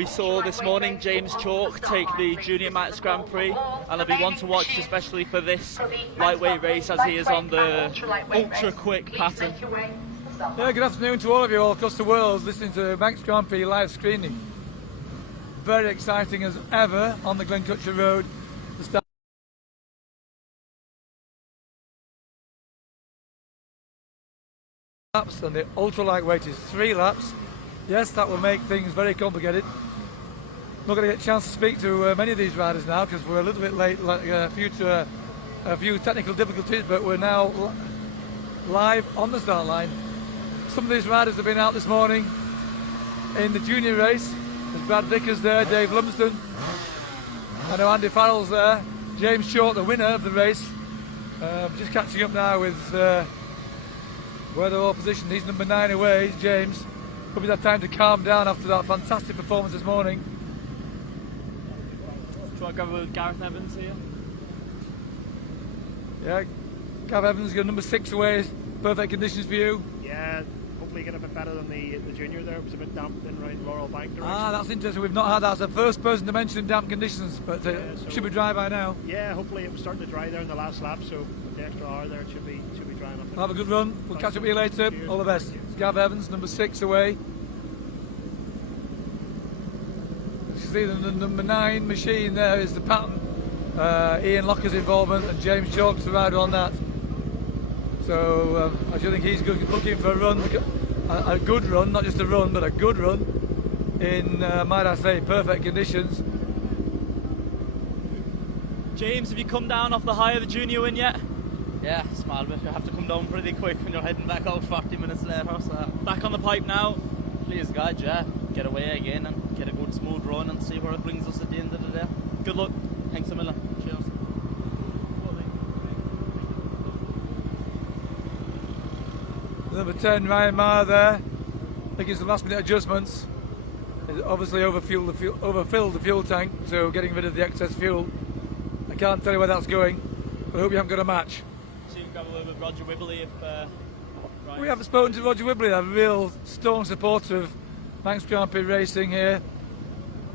We saw this morning James Chalk take the Junior Manx Grand Prix, and it'll be one to watch, especially for this lightweight race, as he is on the ultra-quick pattern. Yeah, good afternoon to all of you all across the world listening to Manx Grand Prix live screening. Very exciting as ever on the Glencutcher Road. The start laps, and the ultra lightweight is 3 laps. Yes, that will make things very complicated. Not going to get a chance to speak to many of these riders now because we're a little bit late, a few technical difficulties, but we're now live on the start line. Some of these riders have been out this morning in the junior race. There's Brad Vickers there, Dave Lumsden. I know Andy Farrell's there. James Short, the winner of the race. Just catching up now with where they're all positioned. He's number 9 away, James. Probably that time to calm down after that fantastic performance this morning. Do you want to go with Gareth Evans here? Yeah, Gav Evans, you're number 6 away. Perfect conditions for you. Yeah, hopefully get a bit better than the junior there. It was a bit damp in around Laurel Bank direction. Ah, that's interesting. We've not had that as the first person to mention damp conditions, but so should be dry by now. Yeah, hopefully it was starting to dry there in the last lap, so with the extra hour there it should be dry enough. Have a good run. We'll catch up with you later. Cheers. All the best. It's Gav Evans, number 6 away. You see the number 9 machine there is the pattern. Ian Locker's involvement and James Chalk's the rider on that. So I do think he's looking for a run, a good run, not just a run, but a good run in, might I say, perfect conditions. James, have you come down off the high of the junior win yet? Yeah, small bit. You have to come down pretty quick when you're heading back out 40 minutes later. So Back on the pipe now. Please God, yeah, get away again and get a good smooth run and see where it brings us at the end of the day. Good luck. Thanks a million. Cheers. Number 10, Ryan Maher there, making some last minute adjustments. He's obviously overfilled the fuel tank, so getting rid of the excess fuel. I can't tell you where that's going, but I hope you haven't got a match. So you can grab a little with Roger Wibley if... We haven't spoken to Roger Wibley, a real staunch supporter of Manx Grand Prix racing here.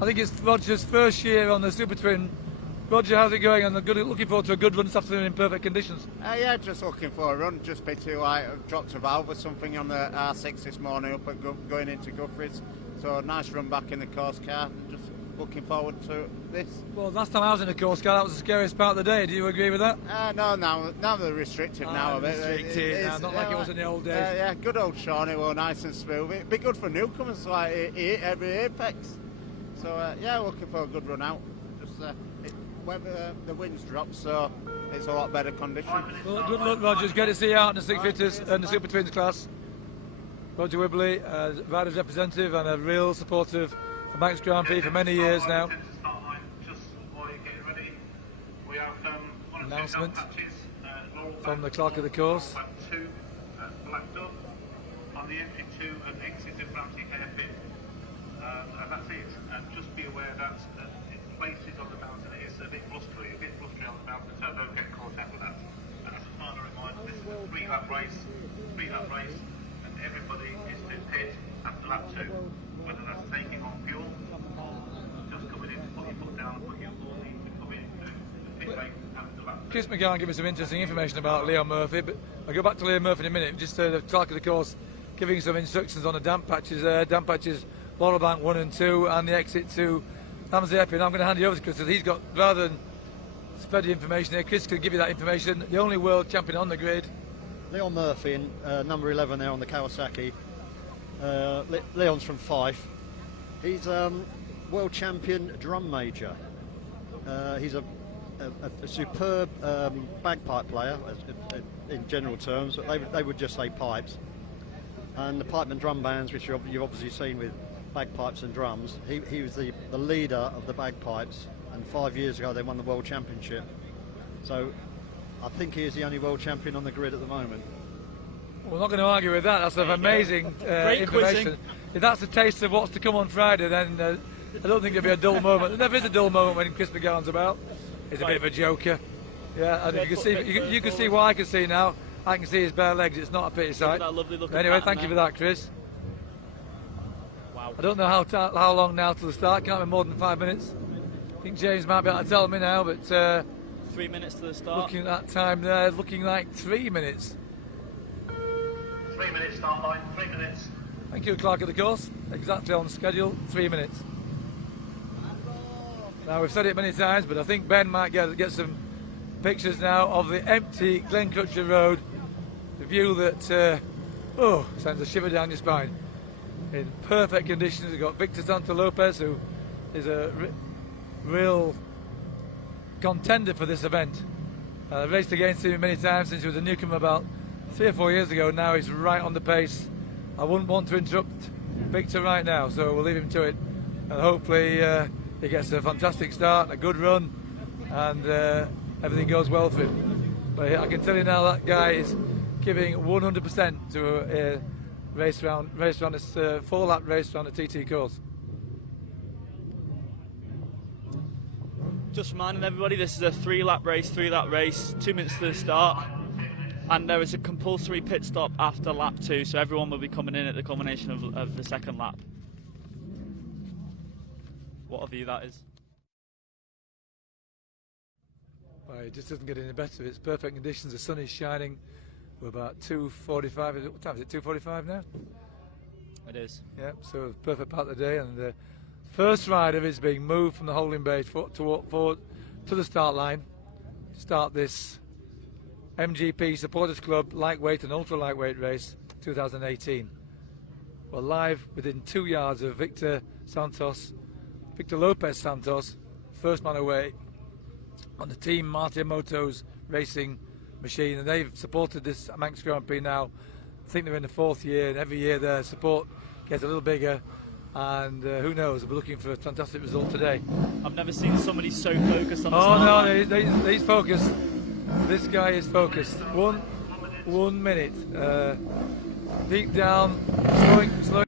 I think it's Roger's first year on the Super Twin. Roger, how's it going? And looking forward to a good run this afternoon in perfect conditions. Yeah, just looking for a run. Just a bit too light. I've dropped a valve or something on the R6 this morning up at going into Guthries. So nice run back in the course car. Just looking forward to this. Well, last time I was in the course car, that was the scariest part of the day. Do you agree with that? No, now they're restricted now a bit. Restricted now, not like it was in the old days. Yeah, good old Sean, it was nice and smooth. It'd be good for newcomers like every apex. So yeah, looking for a good run out. Just weather, the wind's dropped, so it's a lot better condition. Well, good luck, Rogers. Great to see you out in the 650s and the Super Twins class. Roger Wibley, rider's representative and a real supporter of the Manx Grand Prix for many years now. Announcement from the clerk of the course. On the entry to an exit of Ramsey hairpin, and that's it. And just be aware that places on the mountain it is a bit blustery on the mountain, so don't get caught out with that. And as a final reminder, this is a 3-lap race, and everybody is to pit after lap 2, whether that's taking on fuel or just coming in to put your foot down, but you all need to come in to the pit lane after lap 2. Chris McGann gave me some interesting information about Leo Murphy, but I'll go back to Leo Murphy in a minute. Just the clerk of the course giving some instructions on the damp patches there. Damp patches, Laurel Bank 1 and 2, and the exit to Ramsey. I'm going to hand you over to Chris because he's got, rather than spread the information here, Chris can give you that information. The only world champion on the grid. Leon Murphy in number 11 there on the Kawasaki. Leon's from Fife. He's world champion drum major. He's a superb bagpipe player in general terms, but they would just say pipes. And the pipe and drum bands, which you've obviously seen with bagpipes and drums, he was the leader of the bagpipes, and 5 years ago they won the world championship. So I think he is the only world champion on the grid at the moment. We're not going to argue with that. That's an amazing information. Quizzing. If that's a taste of what's to come on Friday, then I don't think there'll be a dull moment. There never is a dull moment when Chris McGowan's about. He's a bit of a joker. Yeah, and you can see what I can see now. I can see his bare legs. It's not a pity sight. That lovely looking Anyway, pattern thank you for that, Chris. Wow. Wow. I don't know how long now till the start. Can't be more than 5 minutes. I think James might be able to tell me now, but 3 minutes to the start. looking at that time there, looking like 3 minutes. 3 minutes start line, 3 minutes. Thank you, clerk of the course. Exactly on schedule, 3 minutes. Now we've said it many times, but I think Ben might get some pictures now of the empty Glencrutcher Road. The view that sends a shiver down your spine. In perfect conditions, we've got Victor Santa Lopez, who is a real contender for this event. I've raced against him many times since he was a newcomer about 3 or 4 years ago. Now he's right on the pace. I wouldn't want to interrupt Victor right now, so we'll leave him to it. And hopefully he gets a fantastic start, a good run, and everything goes well for him. But I can tell you now that guy is giving 100% to a race round this 4-lap race around the TT course. Just reminding everybody, this is a 3-lap race, 2 minutes to the start. And there is a compulsory pit stop after lap 2, so everyone will be coming in at the culmination of the second lap. What a view that is. Well, it just doesn't get any better. It's perfect conditions. The sun is shining. We're about 2:45. What time is it? 2:45 now? It is. Yeah, so perfect part of the day. And the first rider is being moved from the holding bay forward to the start line to start this MGP Supporters Club lightweight and ultra lightweight race 2018. We're live within 2 yards of Victor Lopez Santos, first man away on the Team Martia Motos racing machine, and they've supported this Manx Grand Prix now. I think they're in the 4th year, and every year their support gets a little bigger, and who knows, we'll be looking for a fantastic result today. I've never seen somebody so focused on the Oh start no, line. he's focused. This guy is focused. 1 minute. Deep down, slowing.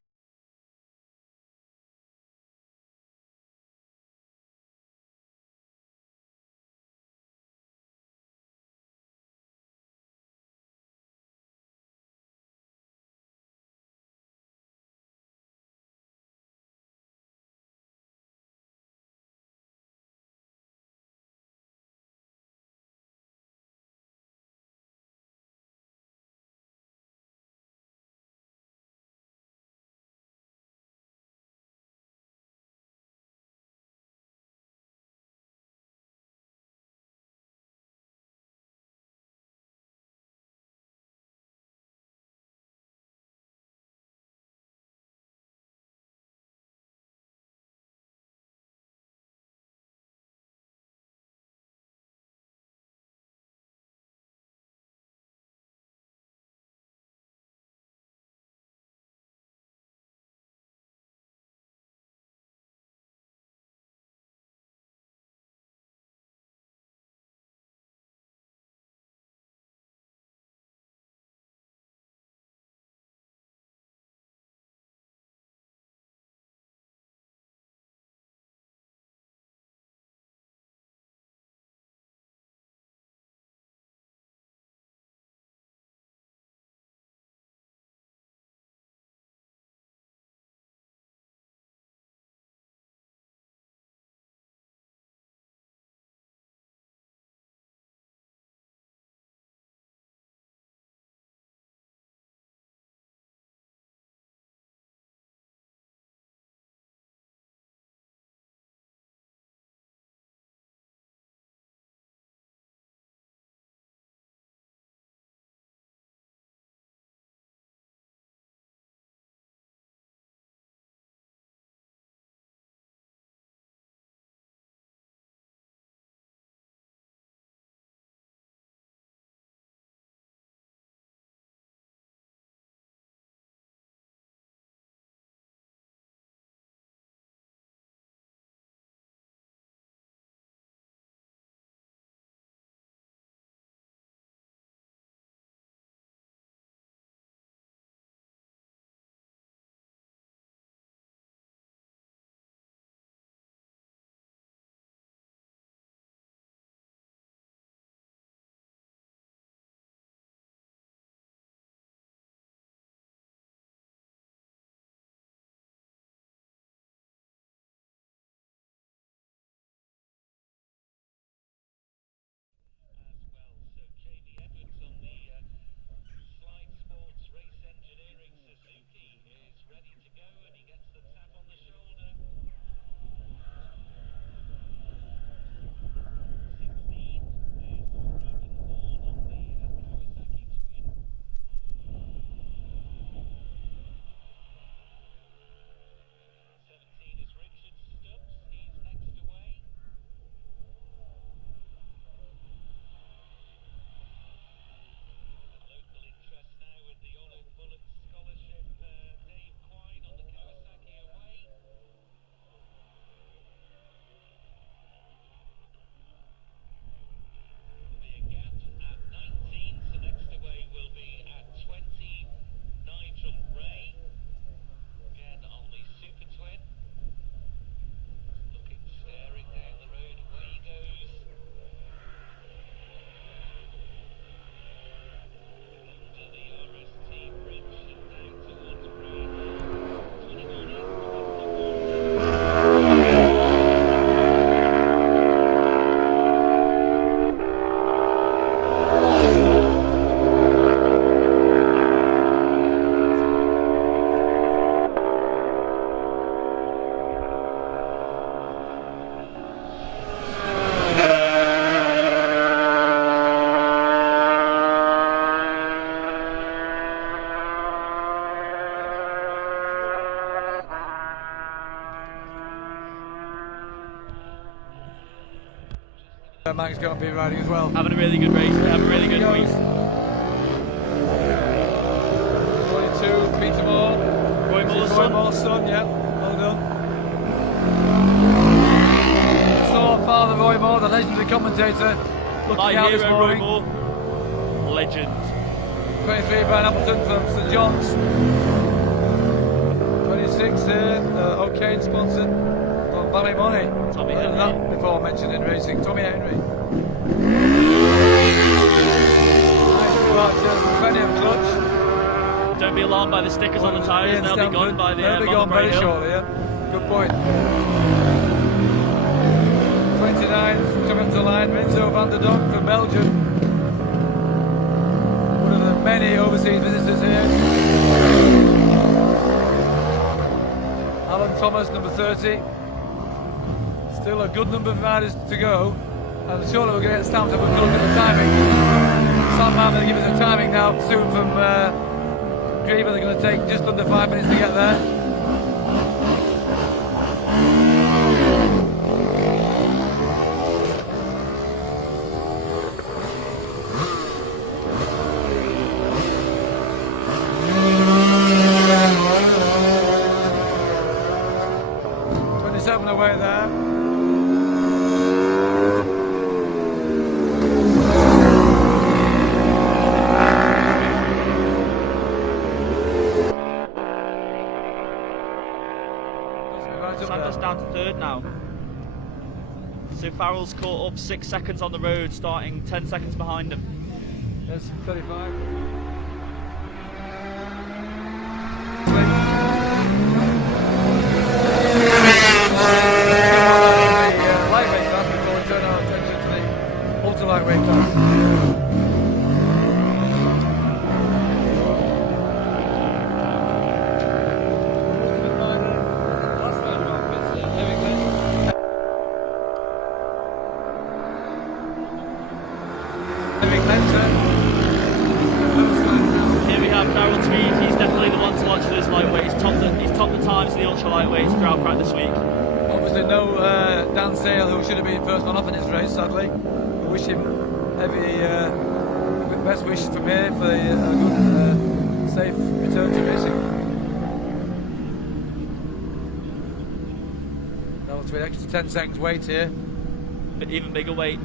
Manx Grand Prix riding as well. Having a really good race. They have a really good week. 22, Peter Moore. Roy Moore's Roy son. Moore's son, yeah. Well done. Saw Father Roy Moore, the legendary commentator, looking My out this hero, Roy morning. Moore. Legend. 23, Brian Appleton from St John's. 26 here, O'Kane sponsored from Ballymoney. Tommy Other than Henry. that before mentioned in racing. Tommy Henry. Nice departure, Podium clutch. Don't be alarmed by the stickers on the tyres. Ian They'll be Stanford. gone by the They'll be on gone the very Bray Hill. shortly, yeah. Good point. 29, coming up to the line, Renzo van der Donk from Belgium. One of the many overseas visitors here. Alan Thomas, number 30. Still a good number of riders to go. And surely we're going to get stamped up and look at the timing. Sam Mann will give us a timing now soon from Greenville. They're going to take just under 5 minutes to get there. Away there. Santos down to third now. So Farrell's caught up 6 seconds on the road, starting 10 seconds behind him. That's 35. Lightweight class before we turn our attention to the ultra lightweight class. Here we have Darryl Tweed. He's definitely the one to watch for this lightweight. He's topped the times of the ultra lightweights throughout practice week. Obviously no Dan Sale, who should have been first one off in this race, sadly. We wish him every best wishes from here for a good, safe return to racing. That was an extra 10 seconds wait here. But even bigger weight.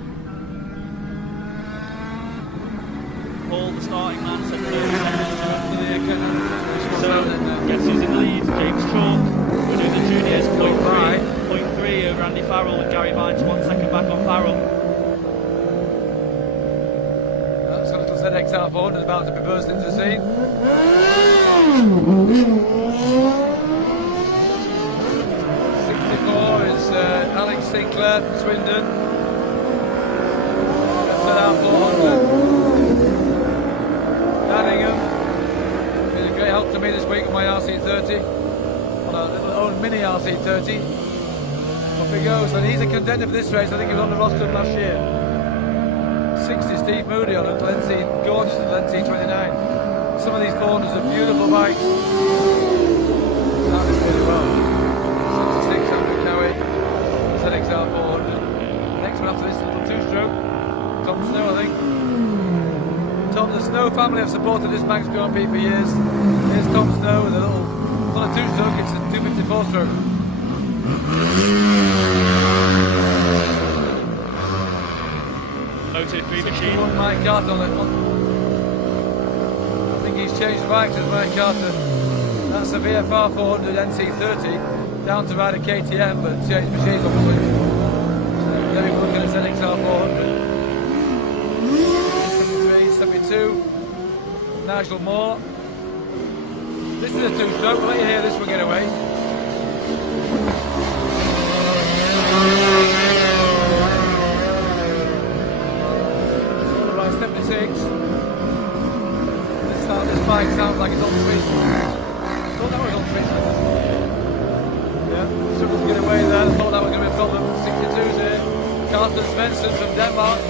Paul, the starting man, said so guess who's in the lead? James Chalk. We're doing the juniors, 0.3 over Andy Farrell, with Gary Vines 1 second back on Farrell. That's a little ZXR 400 about to be burst into the scene. 64 is Alex Sinclair from Swindon. That's out 400. Danningham been a great help to me this week on my RC30, on a little own mini RC30. Off he goes, and he's a contender for this race. I think he was on the roster last year. 60 Steve Moody on a Lenty, gorgeous Lenty 29. Some of these 400s are beautiful bikes. That is really well. 66 Andrew Cowie, ZXR 400. Next one after this, a little two-stroke. Tom Snow, I think. Tom, the Snow family have supported this Manx Grand Prix for years. Here's Tom Snow with a little, not a two-stroke, it's a 254 stroke. Moto3 machine. Mike Carter on it. I think he's changed bikes as Mike Carter. That's a VFR 400 NC30, down to ride a KTM, but changed machines obviously. So there we're looking at ZXR 400. 72, Nigel Moore. This is a two-stroke, we'll let you hear this one get away. Right, 76. This bike sounds like it's on the street. I thought that was on the street. Yeah, struggled to get away there. I thought that was going to be a problem. 62's here. Carsten Svensson from Denmark.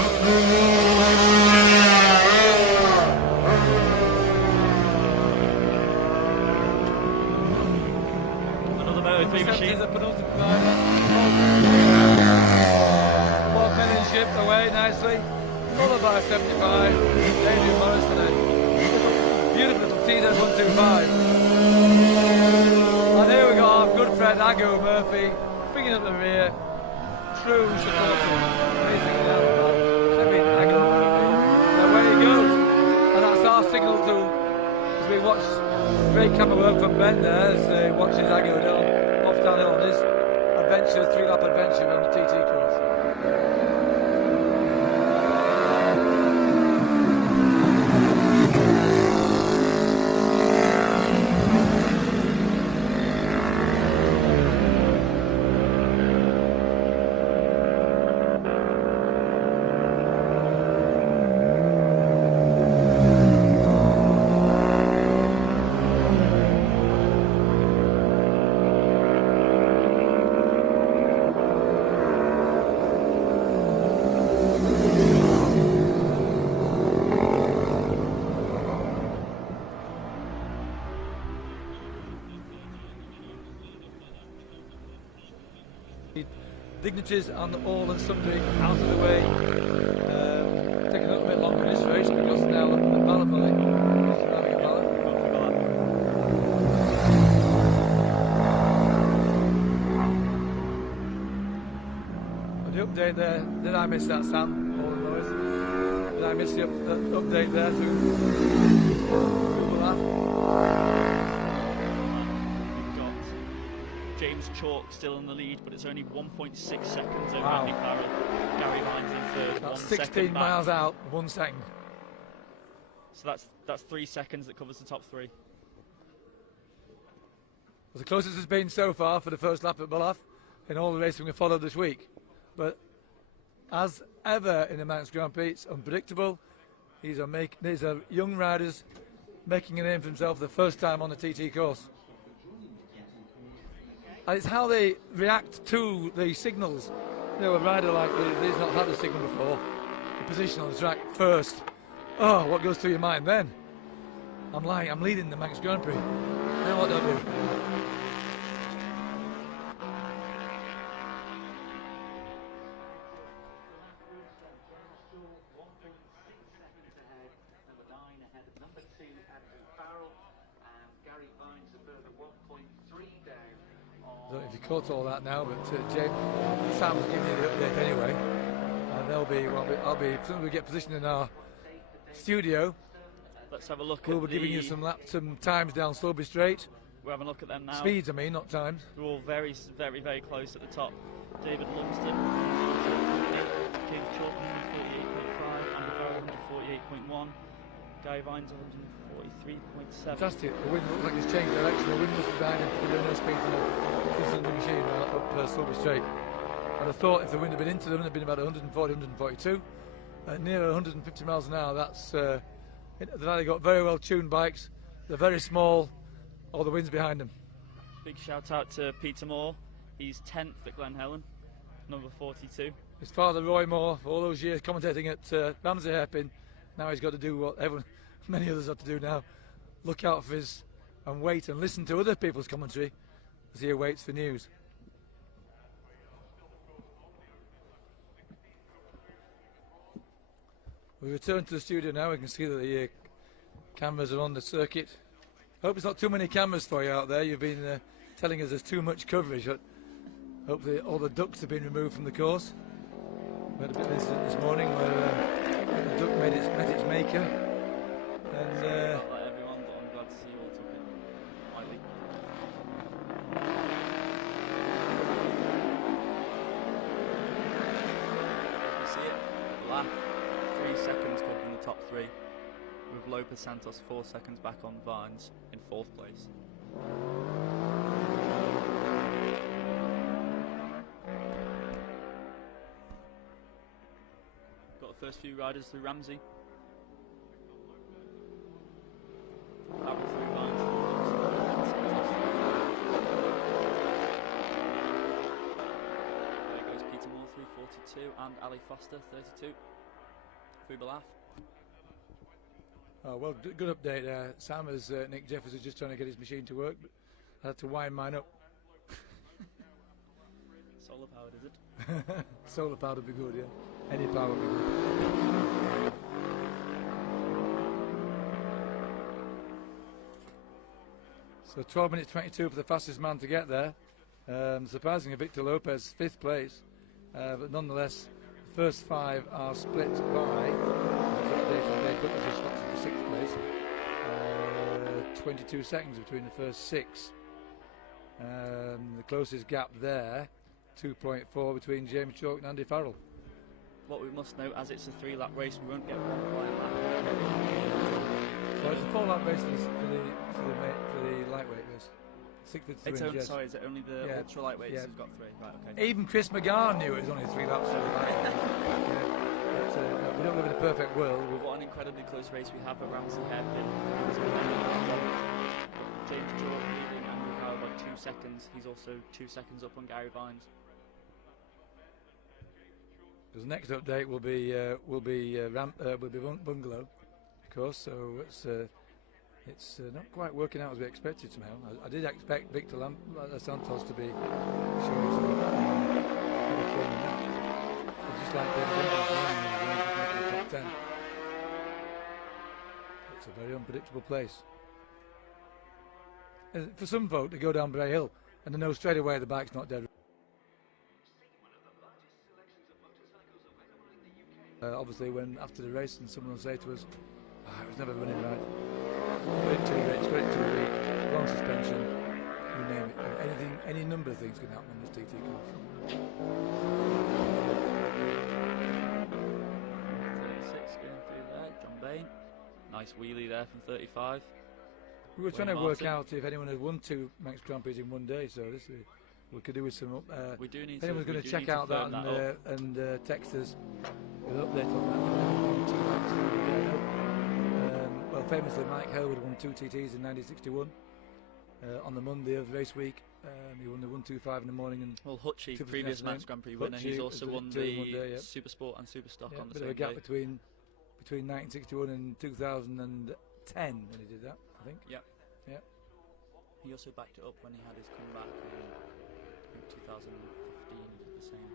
Moto3 machine. The penultimate rider. Bob Millinshaw Championship away nicely, followed by 75, Adrian Morris today. Beautiful little TZ125. And here we got our good friend Ago Murphy, bringing up the rear, true supporter, racing it down the back, Kevin Ago Murphy. And away he goes. And that's our signal to, as we watch great camera work from Ben there, as he watches Ago down, off downhill on his adventure, 3-lap adventure on the TT course. Dignitaries and all and sundry out of the way. Taking a little bit longer in this race because now the Ballot Valley is having a ballot. The update there, did I miss that, Sam? All the noise. Did I miss the update there through James Chalk still in the lead, but it's only 1.6 seconds over Andy Farrell. Gary Vines in third. That's 1 16 second miles back. out, 1 second. So that's 3 seconds that covers the top three. Was the closest it's been so far for the first lap at Buildup in all the racing we followed this week. But as ever in the Manx Grand Prix, it's unpredictable. These are young riders making a name for themselves for the first time on the TT course. And it's how they react to the signals. You know, a rider like he's not had a signal before. The position on the track first. Oh, what goes through your mind then? I'm leading the Manx Grand Prix. Now what do I do? I don't know if you caught all that now, but Sam's giving you the update anyway. And I'll be, as soon as we get positioned in our studio, Let's have a look we'll at be giving you some times down Slowby Straight. We're having a look at them now. Speeds, I mean, not times. They're all very, very, very close at the top. David Lumsden, James Chalk, 148.5, Andy Farrell, 148.1, Guy Vines, 143.7. Fantastic. The wind looks like it's changed direction. The wind must be behind him. There's no speed from the machine up Slowby Straight. I'd have thought if the wind had been into them, it'd been about 140, 142. Near 150 miles an hour, they've either got very well tuned bikes, they're very small, or the wind's behind them. Big shout out to Peter Moore. He's 10th at Glen Helen, number 42. His father Roy Moore, for all those years commentating at Ramsey hairpin, now he's got to do what many others have to do now. Look out for and wait and listen to other people's commentary as he awaits for news. We return to the studio now. We can see that the cameras are on the circuit. Hope it's not too many cameras for you out there. You've been telling us there's too much coverage. Hopefully all the ducks have been removed from the course. We had a bit of an incident this morning where the duck met its maker. And Not like everyone, but I'm glad to see you all took it lightly. As we see it, Laugh, 3 seconds covering the top three, with Lopez Santos 4 seconds back on Vines in 4th place. Got the first few riders through Ramsey. Farrell through Vines, there goes Peter Moore through 42 and Ali Foster 32 through Belaf. oh, well, good update there, Sam. As Nick Jeffers is just trying to get his machine to work, but I had to wind mine up. It's solar powered, is it? Solar power would be good, yeah. Any power would be good. So 12 minutes 22 for the fastest man to get there. Surprisingly, Victor Lopez, 5th place. But nonetheless, the first 5 are split by just got to the 6th place. 22 seconds between the first 6. The closest gap there, 2.4 between James Chalk and Andy Farrell. What we must note, as it's a 3-lap race, we won't get one flying lap. Well, it's a 4-lap race for the lightweight race. 6 for It's twins, only, yes. sorry, is it only the Yeah. ultra lightweights Yeah. who've got 3? Right, okay. Even Chris McGarn knew it was only 3 laps for the lightweight. But, no, we don't live in a perfect world. What an incredibly close race we have at Ramsey hairpin. James Chalk leading Andrew Farrell by 2 seconds. He's also 2 seconds up on Gary Vines. Because the next update will be Bungalow, of course. So it's not quite working out as we expected somehow. I did expect Victor Santos to be showing some better form than that. It's just like David Lundgren's the top 10. It's a very unpredictable place. For some folk, they go down Bray Hill and they know straight away the bike's not dead. Obviously, when after the race, and someone will say to us, it was never running right. Got it too rich, got it too weak, wrong suspension, you name it. Any number of things can happen on this TT course. 36 going through there, John Bain. Nice wheelie there from 35. We were trying to Wayne work Martin. out if anyone had won 2 Manx Grand Prix in one day, so this we could do with some. We do need if anyone's to, going we do check need to out that firm and text us with an update on that. Well, famously, Mike Howard won 2 TTs in 1961 on the Monday of race week. He won the 125 in the morning. And Well, Hutchie, Super previous afternoon. Manx Grand Prix winner, Hutchie he's also was won the 2 in the one day, yeah. Super Sport and Super Stock on the bit of same a gap day. between 1961 and 2010 when he did that, I think. Yep. Yeah. He also backed it up when he had his comeback in I think 2015. He did the same.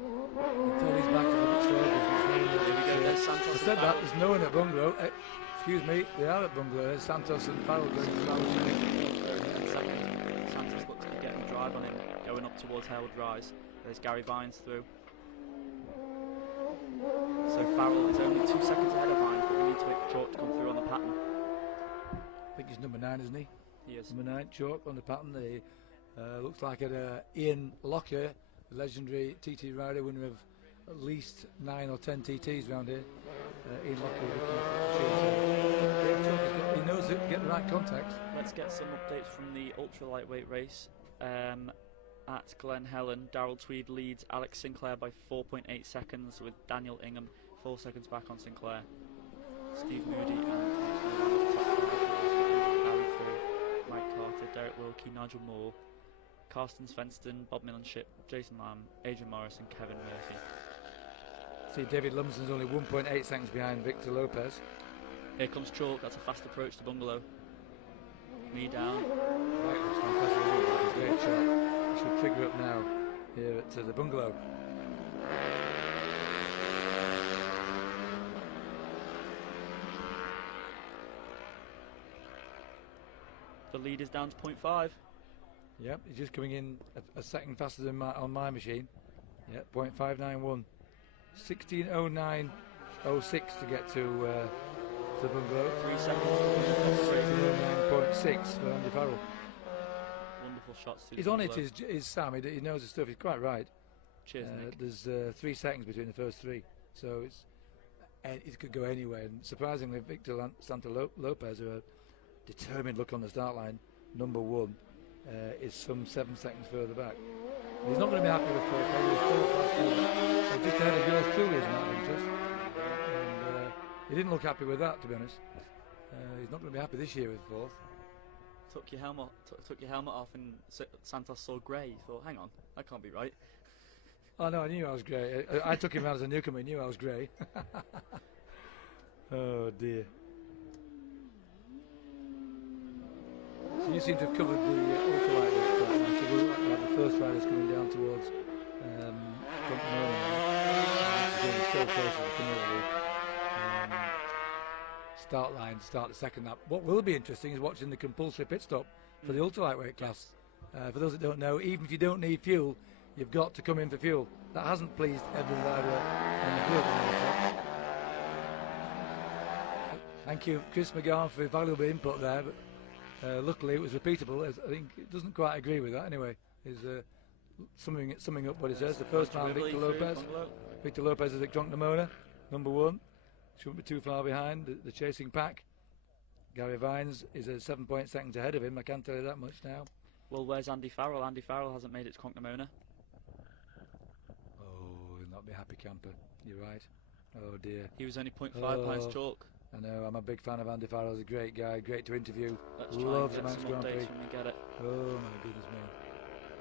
Until he's back to the bit slower. There we go. There's Santos. I and said that, Farrell. there's no one at Bungalow. Excuse me, they are at Bungalow. There's Santos and Farrell going to Farrell. In second. Santos looks to be getting a drive on him, going up towards Howard Rise. There's Gary Vines through. So Farrell is only 2 seconds ahead of Vines, but we need to wait for Chalk to come through on the pattern. I think he's number 9, isn't he? He is. Number 9, Chalk on the pattern. They looks like Ian Lockyer, the legendary TT rider, winner of at least 9 or 10 TTs around here. Ian Lockyer, he knows it, get the right contacts. Let's get some updates from the ultra lightweight race. At Glen Helen, Darrell Tweed leads Alex Sinclair by 4.8 seconds, with Daniel Ingham 4 seconds back on Sinclair. Steve Moody and Harry Thor, Mike Carter, Derek Wilkie, Nigel Moore, Karsten Svensson, Bob Millenship, Jason Lamb, Adrian Morris and Kevin Murphy. See, David Lumsden's only 1.8 seconds behind Victor Lopez. Here comes Chalk, that's a fast approach to Bungalow. Knee down. Right, that's fantastic. That's a great shot. Should trigger up now here at the Bungalow. The lead is down to 0.5. Yep, he's just coming in a second faster than on my machine. Yep, 0.591. 16:09.06 to get to the Bungalow. 3 seconds. 16:09.6 for Andy Farrell. Wonderful shots through He's the on it, Bungalow. is Sam. He knows his stuff. He's quite right. Cheers, Nick. There's 3 seconds between the first 3, so it could go anywhere. And surprisingly, Victor Lopez, who a determined look on the start line, number 1, is some 7 seconds further back. He's not going to be happy with 4th. He was 4th last year, so just ahead of yours truly, isn't that interest? And he didn't look happy with that, to be honest. He's not going to be happy this year with 4th. Took your helmet off, and Santos saw grey. You thought, hang on, that can't be right. Oh no, I knew I was grey. I took him out as a newcomer. He knew I was grey. Oh dear. So you seem to have covered the ultralight. So we'll have the first riders so close as they come over the start line to start the second lap. What will be interesting is watching the compulsory pit stop for the ultra lightweight class. For those that don't know, even if you don't need fuel, you've got to come in for fuel. That hasn't pleased every rider on the grid. Thank you, Chris McGowan, for valuable input there, but luckily it was repeatable. I think it doesn't quite agree with that anyway. Is summing up what he says. The first man, Victor Lopez. Victor Lopez is at Cronknamona, number 1. Shouldn't be too far behind the chasing pack. Gary Vines is 7 seconds ahead of him. I can't tell you that much now. Well, where's Andy Farrell? Andy Farrell hasn't made it to Cronknamona. Oh, he'll not be happy, camper. You're right. Oh dear. He was only 0.5 behind chalk. I know. I'm a big fan of Andy Farrell. He's a great guy. Great to interview. Let's try Loves and the get Manx some Grand Prix. updates when we get it. Oh my goodness me.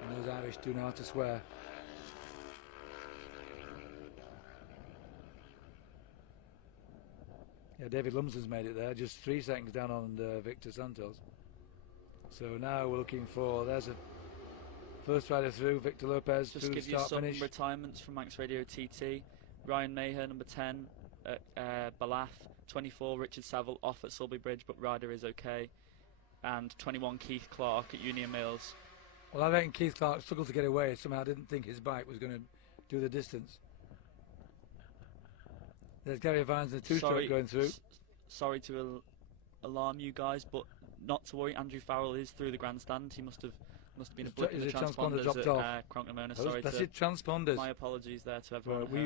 And those Irish do know how to swear. Yeah, David Lumsden's made it there, just 3 seconds down on Victor Santos. So now we're looking for, there's a first rider through, Victor Lopez, Just through give the you start some finish. retirements from Manx Radio TT. Ryan Maher, number 10 at Balath. 24, Richard Saville off at Sulby Bridge, but rider is okay. And 21, Keith Clark at Union Mills. Well, I reckon Keith Clark struggled to get away. Somehow didn't think his bike was going to do the distance. There's Gary Vines and the two-stroke going through. Sorry to alarm you guys, but not to worry. Andrew Farrell is through the grandstand. He must have been a blip in the transponder transponders dropped at off. Cronknamona. Sorry, Sorry blessed transponders. My apologies there to everyone. Well, we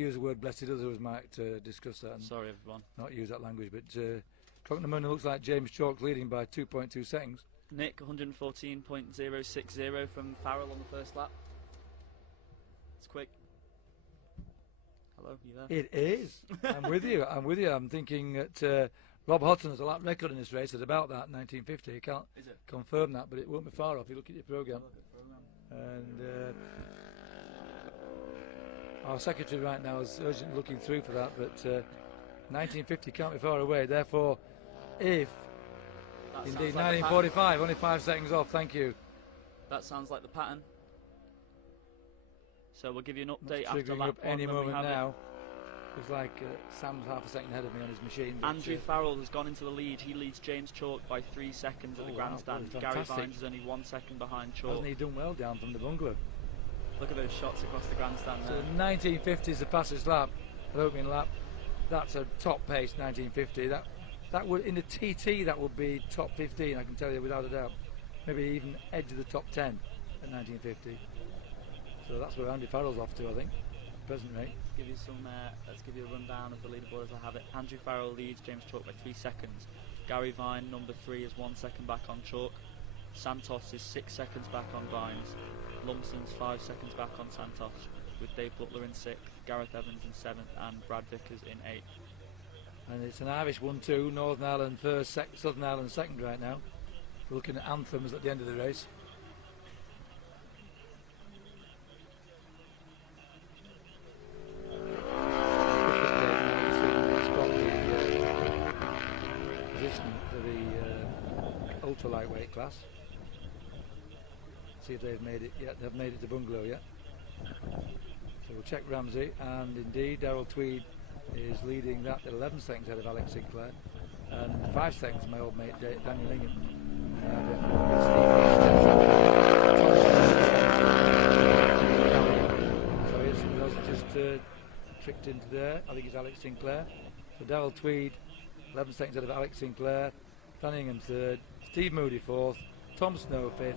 use the word blessed. Others might discuss that. And sorry, everyone. Not use that language, but Cronknamona looks like James Chalk leading by 2.2 seconds. Nick, 114.060 from Farrell on the first lap. It's quick. Hello, you there? It is. I'm with you. I'm thinking that Rob Houghton has a lap record in this race at about that 1950. You can't confirm that, but it won't be far off. You look at your programme. And our secretary right now is urgently looking through for that, but 1950 can't be far away. Therefore, if That indeed sounds like the 1945, only 5 seconds off. Thank you. That sounds like the pattern. So we'll give you an update That's after triggering lap up any 1 when we moment have now. it. Looks like Sam's half a second ahead of me on his machine. but, Andrew Farrell has gone into the lead. He leads James Chalk by 3 seconds at the wow, grandstand. that was Gary fantastic. Vines is only 1 second behind Chalk. hasn't he done well down from the bungalow? Look at those shots across the grandstand So there. 1950 is the fastest lap, the opening lap. That's a top pace 1950. That would in the TT that would be top 15. I can tell you without a doubt. Maybe even edge of the top 10 at 1950. So that's where Andy Farrell's off to, I think. Present rate. Let's give you a rundown of the leaderboard as I have it. Andrew Farrell leads James Chalk by 3 seconds. Gary Vine, number 3, is 1 second back on Chalk. Santos is 6 seconds back on Vines. Lumsden's 5 seconds back on Santos, with Dave Butler in 6th, Gareth Evans in 7th, and Brad Vickers in 8th. And it's an Irish 1-2, Northern Ireland first, Southern Ireland second right now. We're looking at anthems at the end of the race. Position for the ultra lightweight class. See if they've made it yet. They've made it to Bungalow yet. So we'll check Ramsey, and indeed Darrell Tweed is leading that at 11 seconds ahead of Alex Sinclair, and 5 seconds my old mate Daniel Ingham. So he's just tricked into there. I think it's Alex Sinclair. So Darrell Tweed 11 seconds ahead of Alex Sinclair, Dan Ingham 3rd, Steve Moody 4th, Tom Snow 5th,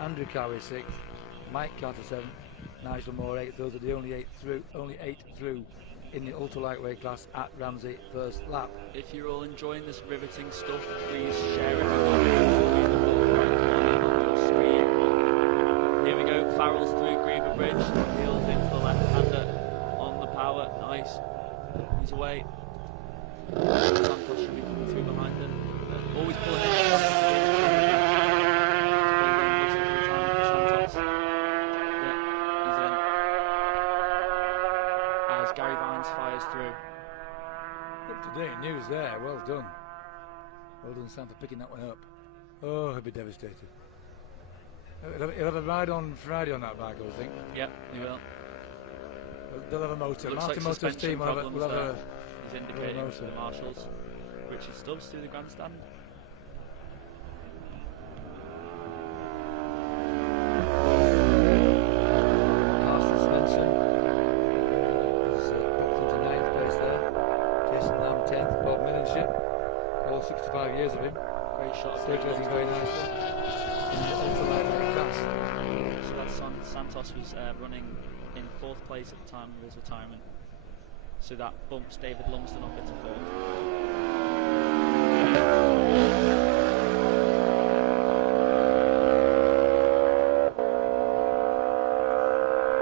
Andrew Cowie 6th, Mike Carter 7th, Nigel Moore 8th. Those are the only 8 through in the ultra lightweight class at Ramsey first lap. If you're all enjoying this riveting stuff, please share it with others. On your screen. Here we go. Farrell's through Griever Bridge, heels into the left-hander on the power. Nice. He's away. Santos should be coming through behind him. Always pulling in. Gary Vines fires through. Up-to-date news there, well done. Well done, Sam, for picking that one up. Oh, he'll be devastated. He'll have a ride on Friday on that bike, I think. Yep, he will. They'll have a motor. Looks Martin like Motor's suspension team will have problems there. a He's indicating motor. to the marshals. Richard Stubbs through the grandstand. Carsten Svensson is booked into 9th place there. Jason Lamb 10th. Bob Millenship, all 65 years of him. Great shot. Circulating very nicely in the ultra-lightweight class. So that's Santos was running in 4th place at the time of his retirement. So that bumps David Lumsden up into 4th.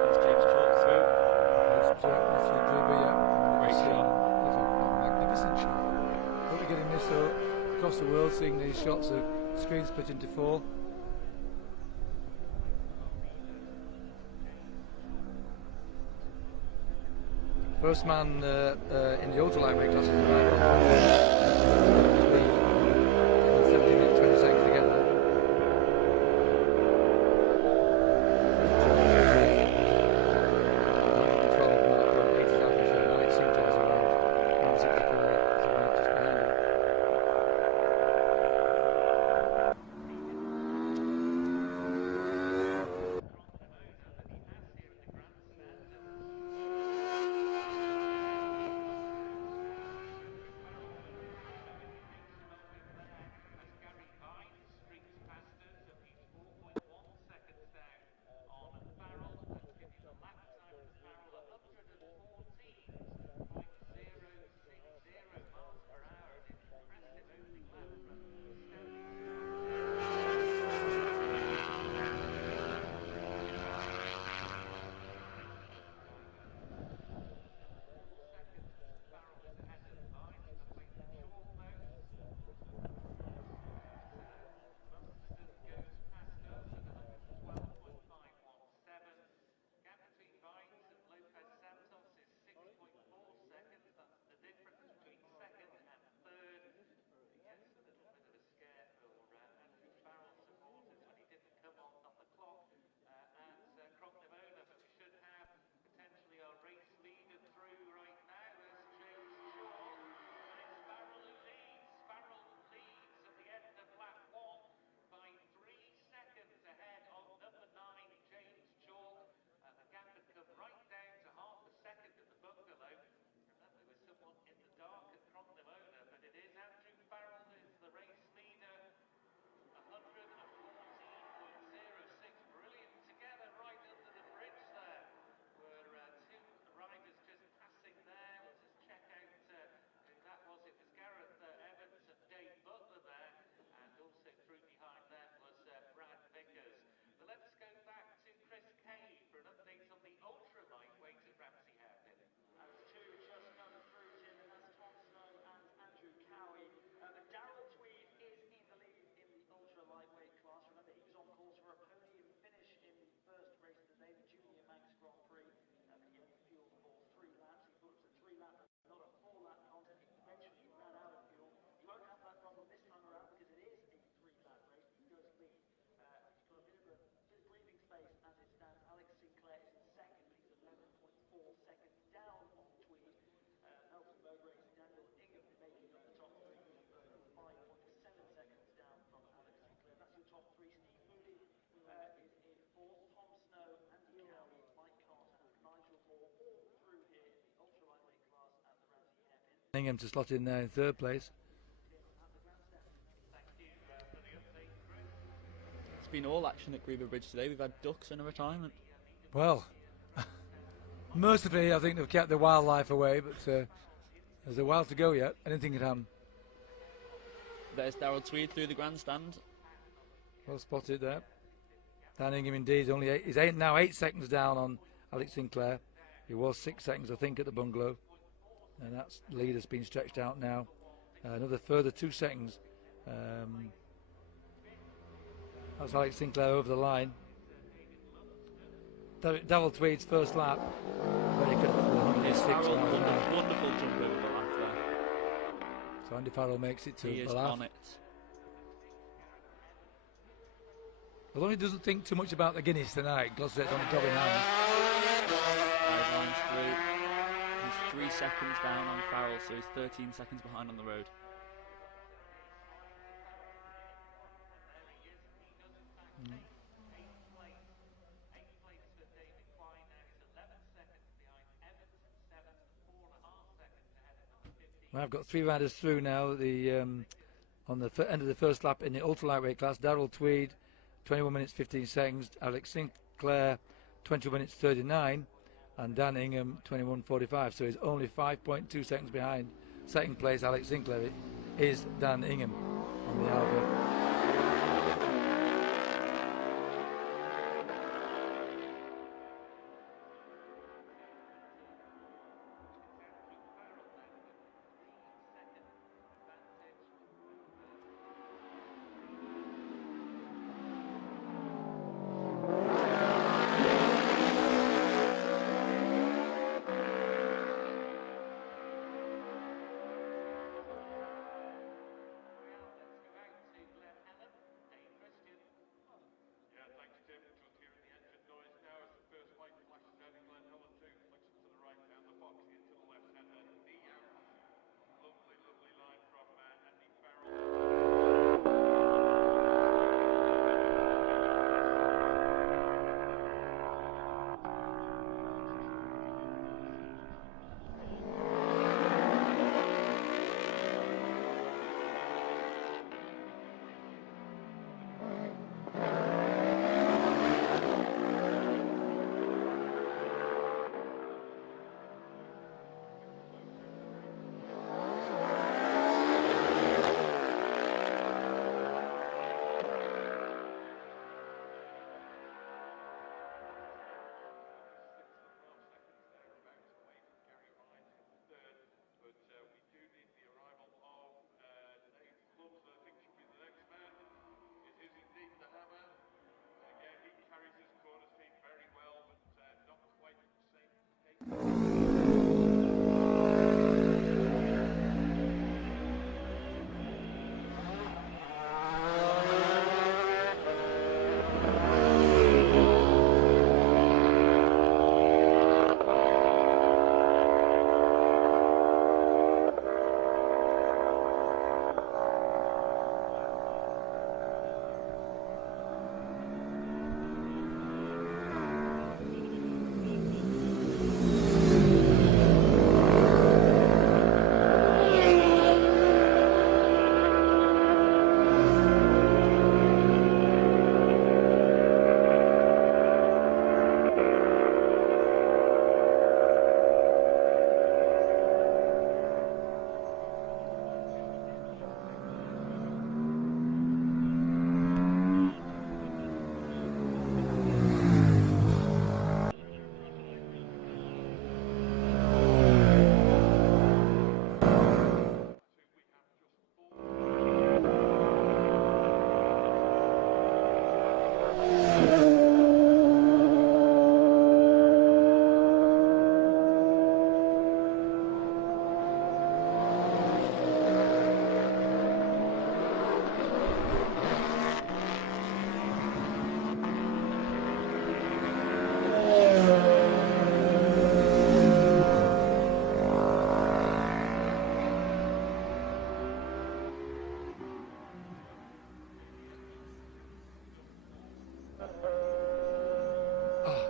There's James Chalk through. Great shot. Magnificent shot. Probably getting this across the world, seeing these shots of screen split into 4. First man in the ultra lightweight class is arrived on 17 minutes 20 seconds together. Alex Sinclair's arrived. 164 is arrived just behind him. Him to slot in there in 3rd place. It's been all action at Greenwood Bridge today. We've had ducks in a retirement. Well, mercifully, I think they've kept the wildlife away, but there's a while to go yet. Anything can happen. There's Darrell Tweed through the grandstand. Well spotted there. Dan Ingham indeed he's now 8 seconds down on Alex Sinclair. He was 6 seconds, I think, at the Bungalow. And that lead has been stretched out now. Another further 2 seconds. That's Alex Sinclair over the line. Darrell Tweed's first lap. Very comfortable, 106 miles an hour. Wonderful jump over the lap there. So Andy Farrell makes it to He is Ballath. on it. Although he doesn't think too much about the Guinness tonight, Gloucester's on the job in hand. Guidelines He's through. He's 3 seconds down on Farrell, so he's 13 seconds behind on the road. Well, I've got 3 riders through now. The on the end of the first lap in the ultra lightweight class, Darrell Tweed, 21 minutes 15 seconds. Alex Sinclair, 21 minutes 39, and Dan Ingham, 21:45. So he's only 5.2 seconds behind second place. Alex Sinclair is Dan Ingham on the Alva.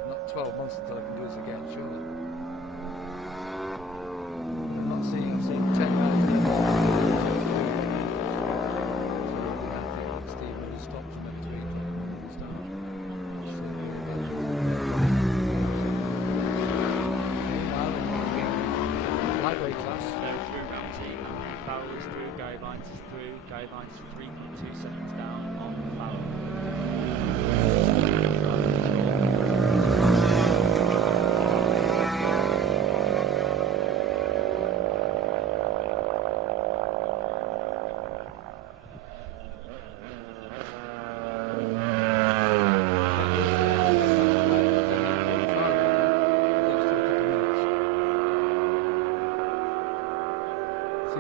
Not 12 months until I can do this again, surely. I've seen 10 rounds there. I think Steve really stopped from them between when they start. Lightweight class. Through Ramsey, Farrell is through, Gary Vines is through. Gary Vines is 3.2 seconds down on Farrell.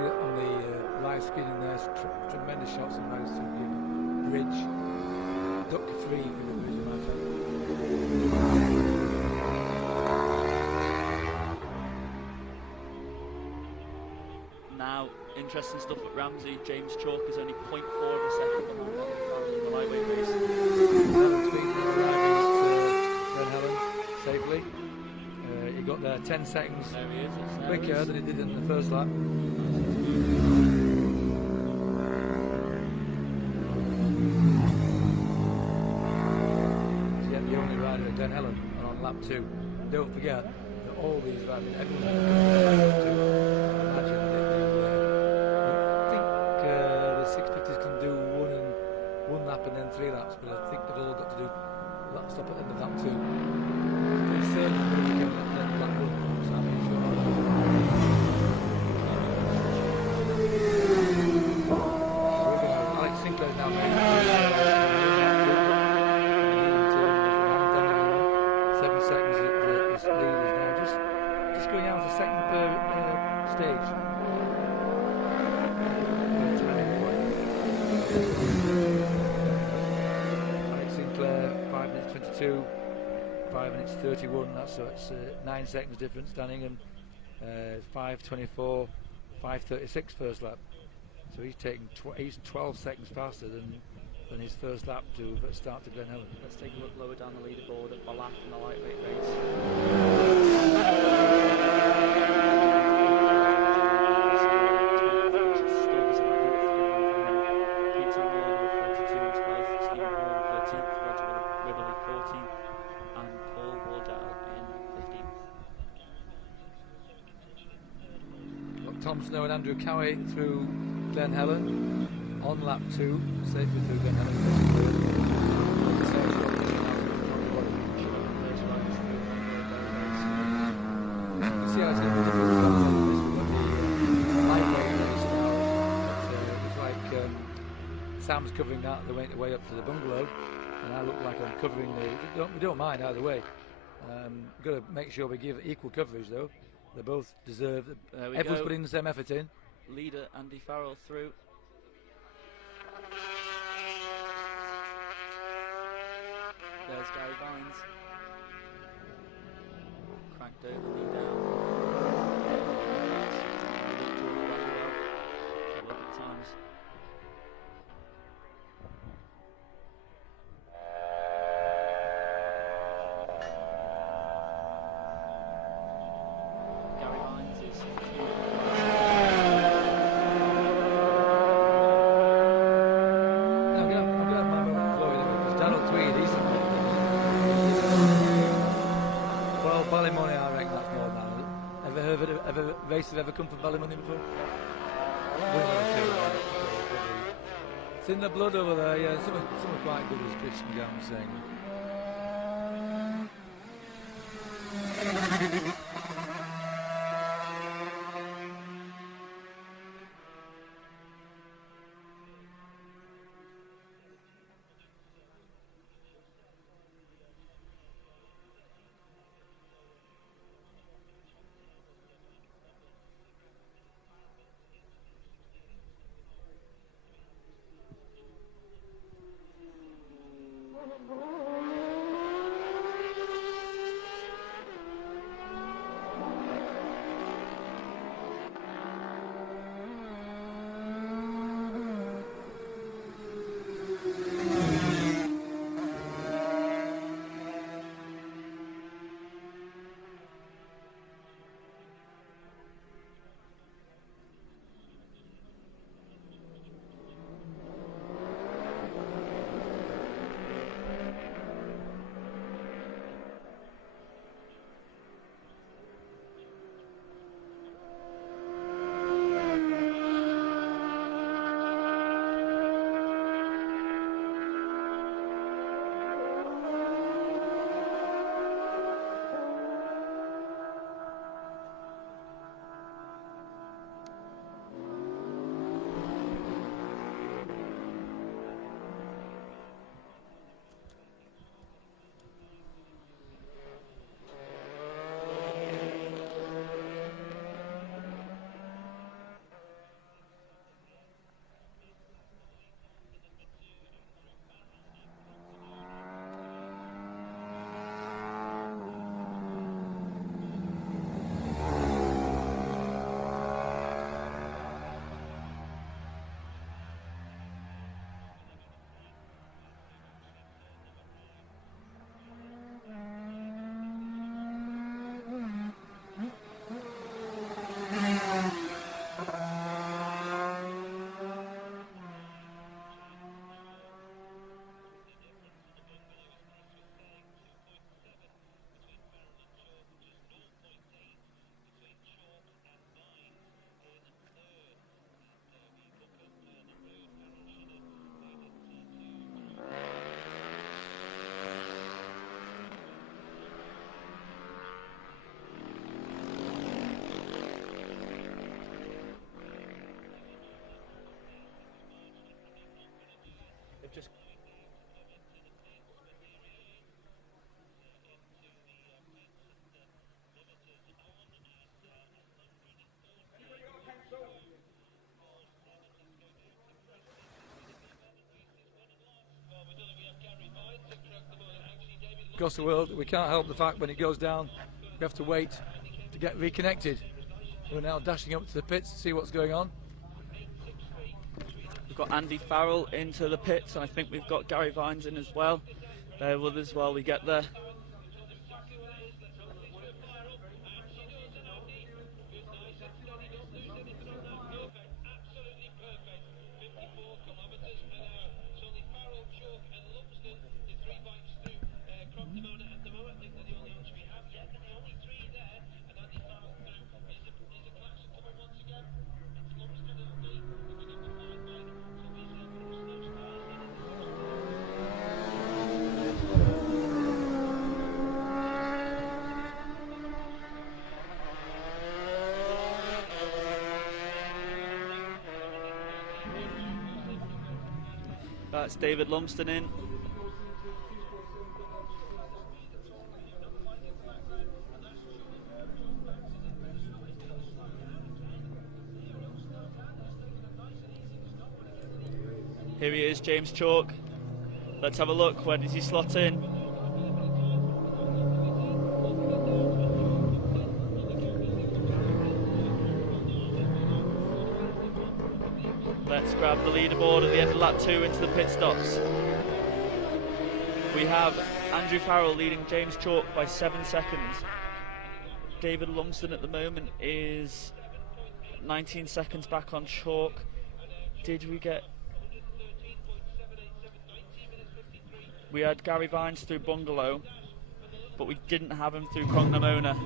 On the live screening there's tremendous shots of Manx through the bridge, duck free with the bridge. Interesting stuff at Ramsey. James Chalk is only 0.4 of a second behind Andy Farrell in the lightweight race. Alan Tweed arriving at Glen Helen safely. He got there 10 seconds There he is. quicker than he did in the first lap. He's yet the only rider at Glen Helen and on lap 2. Don't forget that all these riders, everyone has come to lap 2. Imagine that I think the 650s can do one lap and then 3 laps, but I think they've all got to do stop at the end of lap 2. Pretty certain they're going to be coming at the end of lap 1, so I'm not sure. Alex Sinclair's now made 7 seconds at the lead is now just going out a second per stage. Timing point. Alex Sinclair 5 minutes 22, 5 minutes 31. So it's 9 seconds difference. Danningham 5:24, 5:36 first lap. So he's taking he's 12 seconds faster than his first lap to start to Glen Helen. Let's take a look lower down the leaderboard at Ballath in the lightweight race. Tom Snow and Andrew Cowie through Glen Helen on lap 2, safely through Glen Helen. You see how it's going to be lightweight race now. It's like Sam's covering that the way up to the Bungalow, and I look like I'm covering we don't mind either way. We've got to make sure we give equal coverage though. They both deserve. Everyone's putting the same effort in. Leader Andy Farrell through. There's Gary Vines. Cranked over, knee down. Towards Bungalow. Have a look at times. Races have ever come from Ballymoney before? It's in the blood over there, yeah. Some are quite good, as Chris McGowan was saying. across the world. We can't help the fact when it goes down, we have to wait to get reconnected. We're now dashing up to the pits to see what's going on. We've got Andy Farrell into the pits, and I think we've got Gary Vines in as well. Bear with us while we get there. That's David Lumsden in. Here he is, James Chalk. Let's have a look. Where does he slot in? Let's grab the leaderboard at the end of lap 2 into the pit stops. We have Andrew Farrell leading James Chalk by 7 seconds. David Lumsden at the moment is 19 seconds back on Chalk. Did we get... We had Gary Vines through Bungalow, but we didn't have him through Crongnamona.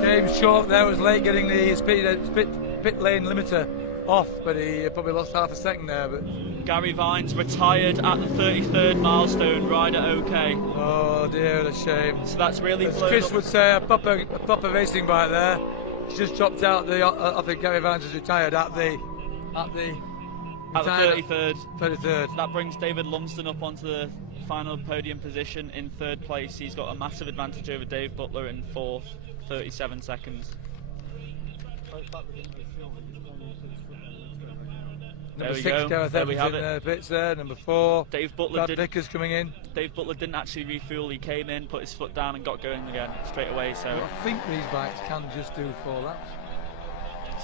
James Chalk there was late getting the pit lane limiter off, but he probably lost half a second there. But Gary Vines retired at the 33rd milestone, rider OK. oh dear, what a shame. So that's really As blown Chris up. would say, a proper racing bike there. He's just dropped out. I think Gary Vines is retired at the At the retired 33rd. 33rd. That brings David Lumsden up onto the final podium position in 3rd place. He's got a massive advantage over Dave Butler in 4th, 37 seconds. Number we 6, go. Gareth There we Evans have in it. the pits there. Number 4, Dave Butler Brad did. Vickers coming in. Dave Butler didn't actually refuel. He came in, put his foot down, and got going again straight away. So I think these bikes can just do 4 laps.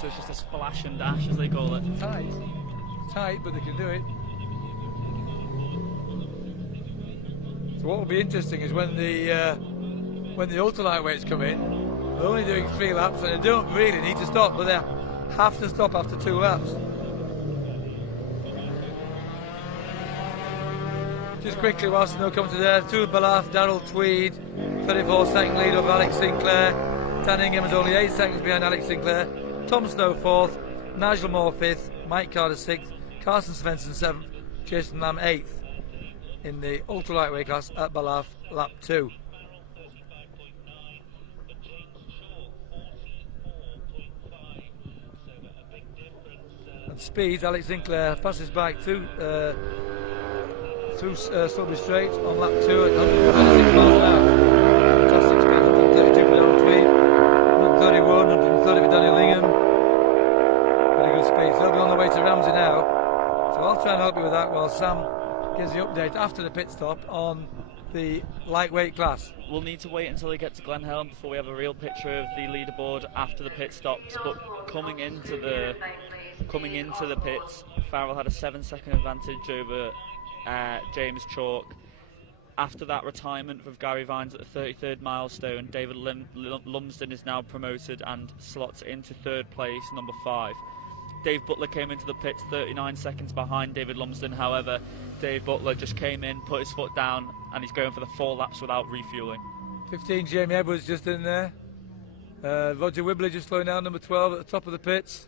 it's just a splash and dash, as they call it. Tight, but they can do it. So what will be interesting is when the ultra lightweights come in, they're only doing 3 laps and they don't really need to stop, but they have to stop after 2 laps. Just quickly, whilst no come to there, Tour Balaf, Darryl Tweed, 34-second lead over Alex Sinclair. Dan Ingham is only 8 seconds behind Alex Sinclair. Tom Snow 4th, Nigel Moore 5th, Mike Carter 6th, Carson Svensson 7th, Jason Lamb 8th in the ultra lightweight class at Balaf, lap 2. And speed, Alex Sinclair, fastest bike through Sudbury Straight on lap 2 at 136 miles an hour. Fantastic speed, 132 for Darryl Tweed, 131, 130 for Daniel Ingham. Very good speed. So they'll be on the way to Ramsey now. So I'll try and help you with that while Sam gives the update after the pit stop on the lightweight class. We'll need to wait until we get to Glen Helm before we have a real picture of the leaderboard after the pit stops. But coming into the pits, Farrell had a 7-second advantage over James Chalk. After that retirement of Gary Vines at the 33rd milestone, David Lumsden is now promoted and slots into 3rd place, number 5. Dave Butler came into the pits 39 seconds behind David Lumsden. However, Dave Butler just came in, put his foot down, and he's going for the 4 laps without refueling. 15, Jamie Edwards just in there. Roger Wibley just slowing down, number 12 at the top of the pits.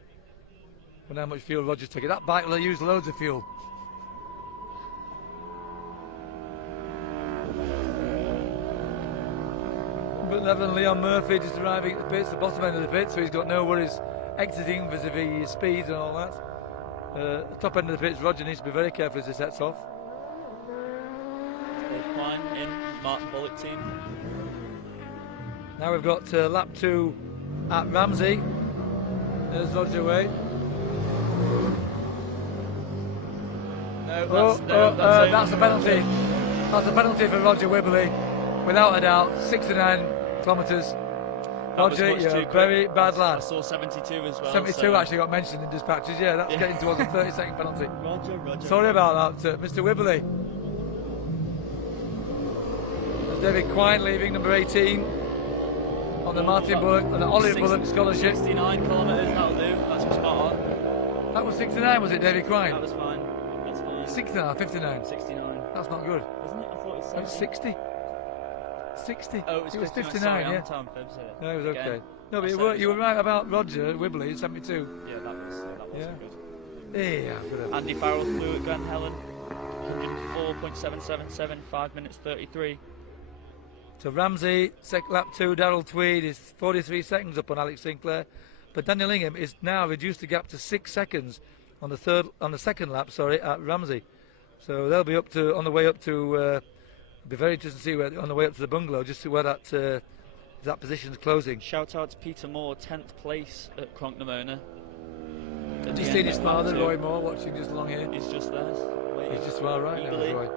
Wonder how much fuel Roger's taking. That bike will use loads of fuel. Number 11, Leon Murphy just arriving at the pits, the bottom end of the pit, so he's got no worries exiting vis-a-vis speed and all that. The top end of the pits, Roger needs to be very careful as he sets off. Dave Klein in, Martin Bullock team. Now we've got lap 2 at Ramsey. There's Roger Way. No, That's a penalty. That's a penalty for Roger Wibbly, without a doubt. 69 kilometres. Roger, much you're too a quick. very bad I lad. saw 72 as well. 72 so- actually got mentioned in dispatches. Yeah, that's getting towards a 30-second penalty. Roger. Sorry about that, Mr. Wibbly. There's David Quine leaving, number 18, on the Martin Bullock, on the Olive Bullock scholarship. 69 kilometres, that'll do. That's spot on. That was 69, was it, David That Quine? was fine. That's fine. 69, 59. 69. That's not good. Wasn't it? I thought it Oh, it's was 60. 60. Oh, it was 59. 59, Sorry, yeah. I'm Tom Phibbs here. No, it was Again. okay. No, but I you said were, it you were was right about Roger Wibbly, 72. Yeah, that was Yeah. good. Yeah, good. Andy Farrell flew at Glen Helen. 104.777, 5 minutes 33. So Ramsey, lap 2, Darrell Tweed is 43 seconds up on Alex Sinclair, but Daniel Ingham is now reduced the gap to 6 seconds on the second lap, at Ramsey. So they'll be on the way up to. Be very interesting to see where on the way up to the bungalow, just to where that position is closing. Shout out to Peter Moore, 10th place at Cronknamona. Have you seen his father, Roy Moore, watching just along here? He's just there. waiting He's just to our right now, eagerly. Roy.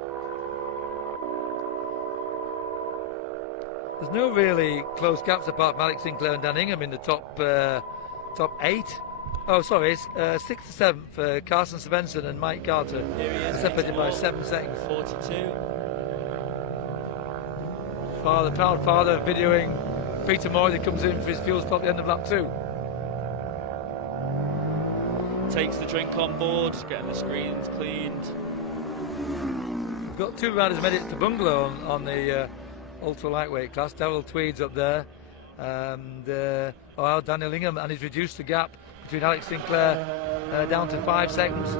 There's no really close gaps apart from Alex Sinclair and Dan Ingham in the top 8. Oh, sorry, it's 6th to 7th for Carson Svensson and Mike Carter. Here he is, Separated Peter by Moore, 7 seconds. 42. Proud father videoing Peter Moore as he comes in for his fuel stop at the end of lap 2. Takes the drink on board, getting the screens cleaned. We've got 2 riders made it to Bungalow on the ultra lightweight class. Darrell Tweed's up there, and Daniel Ingham, and he's reduced the gap between Alex Sinclair down to 5 seconds.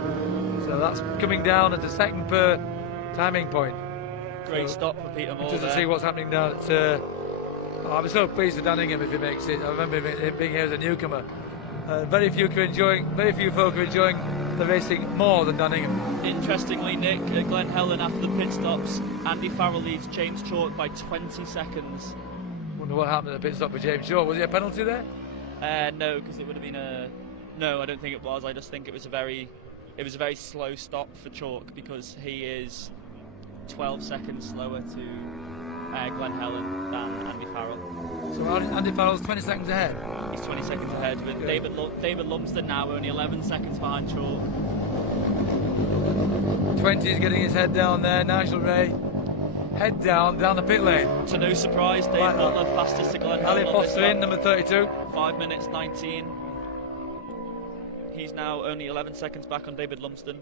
So that's coming down at a second per timing point. Great stop for Peter Moore Just to there. see what's happening down at. I'm so pleased for Dan Ingham if he makes it. I remember him being here as a newcomer. Very few folk are enjoying the racing more than Dan Ingham. Interestingly, Nick, at Glen Helen after the pit stops, Andy Farrell leads James Chalk by 20 seconds. Wonder what happened at the pit stop for James Shaw. Was it a penalty there? No, because it would have been a. No, I don't think it was. I just think it was a very slow stop for Chalk because he is 12 seconds slower to Glen Helen than Andy Farrell. So Andy Farrell's 20 seconds ahead. He's 20 seconds ahead with Good. David Lumsden now only 11 seconds behind Chalk. 20 is getting his head down there. Nigel Ray, head down the pit lane. To no surprise, Dave Right. Butler fastest to Glen Ali Helen on this Foster lap. in, number 32. 5 minutes 19. He's now only 11 seconds back on David Lumsden.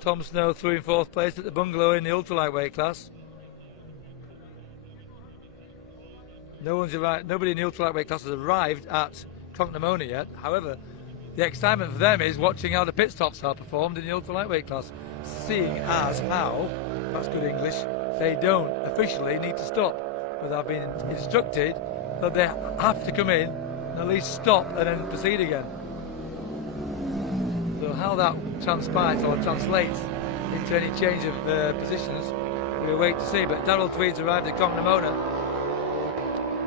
Tom Snow through in 4th place at the Bungalow in the ultra lightweight class. Nobody in the ultra lightweight class has arrived at Cronknamona yet. However, the excitement for them is watching how the pit stops are performed in the ultra lightweight class, seeing as how, that's good English, they don't officially need to stop, but they've been instructed that they have to come in and at least stop and then proceed again. So how that transpires or translates into any change of positions, we'll wait to see. But Darrell Tweed's arrived at Cronknamona.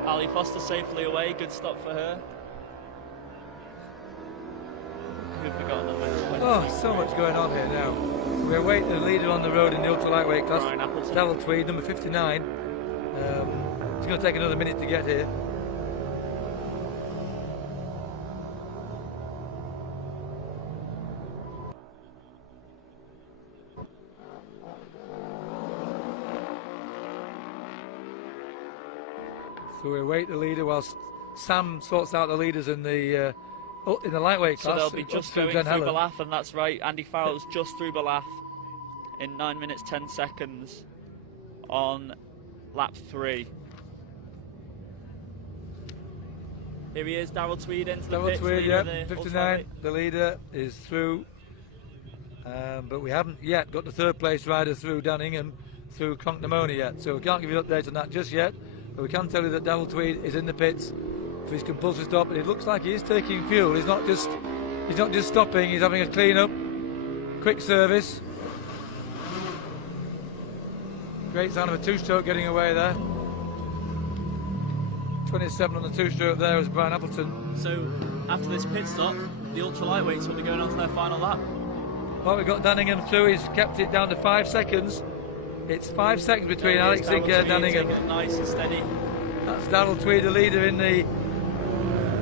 Ali Foster safely away, good stop for her. Who'd forgotten that match? Oh, so much going on here now. We're awaiting the leader on the road in the ultra lightweight class. Brian Appleton. Darrell Tweed, number 59. It's going to take another minute to get here. So we await the leader whilst Sam sorts out the leaders in the lightweight So class. they'll be up just through going Glen through Helen. Balath, and that's right. Andy Farrell's just through Balath in 9 minutes 10 seconds on lap 3. Here he is, Darrell Tweed into the Darrell pits. Tweed, leader yeah, of the 59. ultra-lightweight. The leader is through, but we haven't yet got the 3rd place rider through Dan Ingham, through Cronknamona yet. So we can't give you an update on that just yet. But we can tell you that Darrell Tweed is in the pits for his compulsory stop, and it looks like he is taking fuel. He's not just stopping. He's having a clean up, quick service. Great sound of a 2-stroke getting away there. 27 on the two-stroke there is Brian Appleton. So after this pit stop, the ultra lightweights will be going on to their final lap. Well, we've got Danningham through. He's kept it down to 5 seconds. It's 5 seconds between Alex Sinclair and Danningham. Taking it nice and steady. That's Darrell Tweed, the leader in the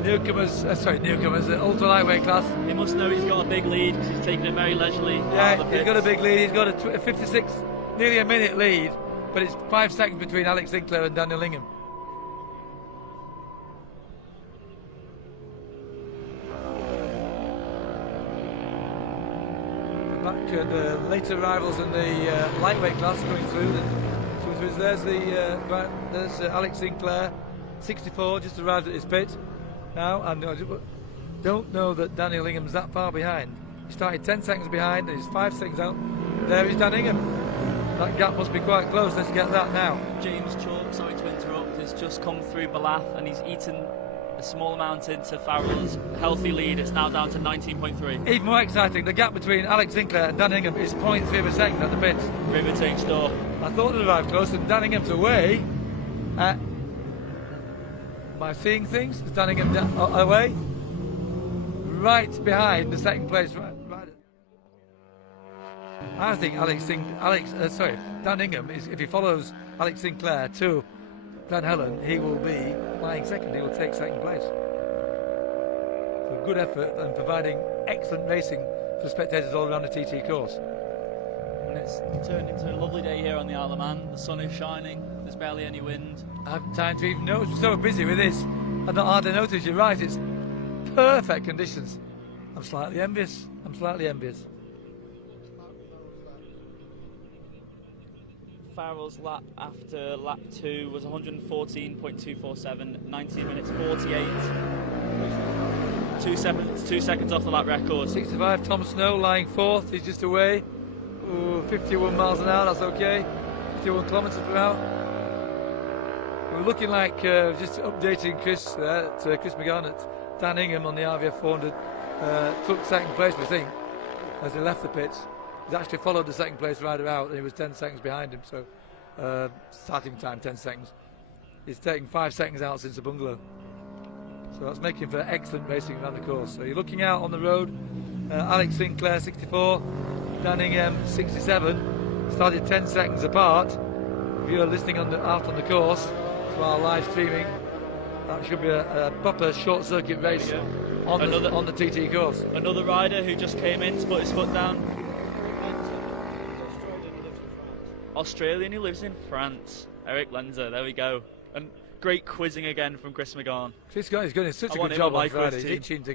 newcomers, the ultra lightweight class. He must know he's got a big lead because he's taking it very leisurely. Yeah, he's got a big lead. He's got a 56, nearly a minute lead, but it's 5 seconds between Alex Sinclair and Daniel Ingham. Back the later arrivals in the lightweight class coming through. There's Alex Sinclair, 64, just arrived at his pit now, and I don't know that Daniel Ingham's that far behind. He started 10 seconds behind and he's 5 seconds out. There is Dan Ingham. That gap must be quite close. Let's get that now. James Chalk, sorry to interrupt, has just come through Ballath and he's eaten a small amount into Farrell's healthy lead. It's now down to 19.3. Even more exciting, the gap between Alex Sinclair and Dan Ingham is 0.3 of a second at the pits. Riveting stuff. I thought it arrived close, and Dan Ingham's away. By seeing things, is Dan Ingham away? Right behind the second place rider. I think Dan Ingham is, if he follows Alex Sinclair to Glen Helen, he will be flying second. He will take second place. So good effort and providing excellent racing for spectators all around the TT course. And it's turned into a lovely day here on the Isle of Man. The sun is shining. There's barely any wind. I haven't time to even notice. We're so busy with this. I've not hard to notice. You're right. It's perfect conditions. I'm slightly envious. Farrell's lap after lap 2 was 114.247, 19 minutes 48. 2 seconds off the lap record. 65, Tom Snow lying fourth. He's just away. Ooh, 51 miles an hour, that's okay. 51 kilometres per hour. We're looking like, just updating Chris there, Chris McGann at Dan Ingham on the RVF 400. Took second place, we think, as he left the pits. He's actually followed the second place rider out, and he was 10 seconds behind him, so starting time 10 seconds. He's taken 5 seconds out since the Bungalow. So that's making for excellent racing around the course. So you're looking out on the road, Alex Sinclair 64, Dan Ingham 67, started 10 seconds apart. If you're listening out on the course to our live streaming, that should be a proper short circuit race on the TT course. Another rider who just came in to put his foot down. Australian who lives in France. Eric Lenzer, there we go. And great quizzing again from Chris McGann. This guy is doing such a good job on Friday. He's itching to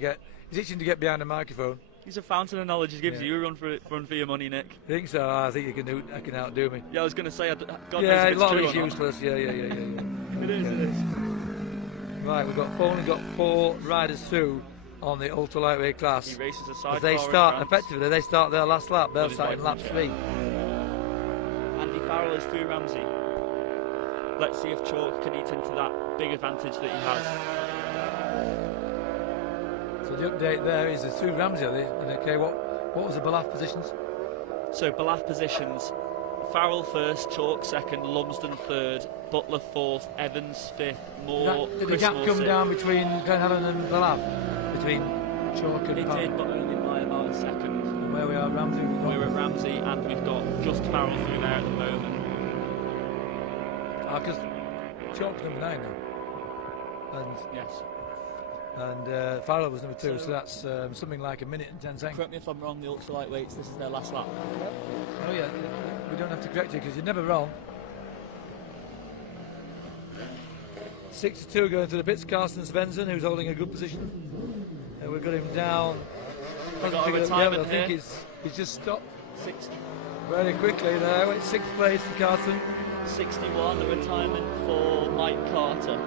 get behind the microphone. He's a fountain of knowledge. He gives you a run for your money, Nick. I think so. I think you can outdo me. Yeah, I was going to say, God knows yeah, if a lot it's of true it's useless. Yeah. It is. Right, we've only got 4 riders through on the ultra lightweight class. He races a sidecar. As they start effectively, they start their last lap. They'll start in lap 3. Andy Farrell is through Ramsey. Let's see if Chalk can eat into that big advantage that he has. So the update there is through Ramsey. Okay, what was the Ballath positions? So Ballath positions: Farrell first, Chalk second, Lumsden third, Butler fourth, Evans fifth, Moore. Did the gap come down between Glen Helen and Ballath? Between Chalk and It did, but only by about a second. And where we are, Ramsey. We're at Ramsey, and we've got just Farrell through there at the moment. Because Chalk's number 9 now. And yes. And Farrell was number 2, so that's something like a minute and 10 seconds. Correct me if I'm wrong, the ultra lightweights, this is their last lap. Oh yeah, we don't have to correct you because you're never wrong. 62 going to the pits, Carsten Svensson, who's holding a good position. We've got him down. We've got a retirement I think he's just stopped 60. very quickly there. Went 6th place for Carsten. 61, the retirement for Mike Carter.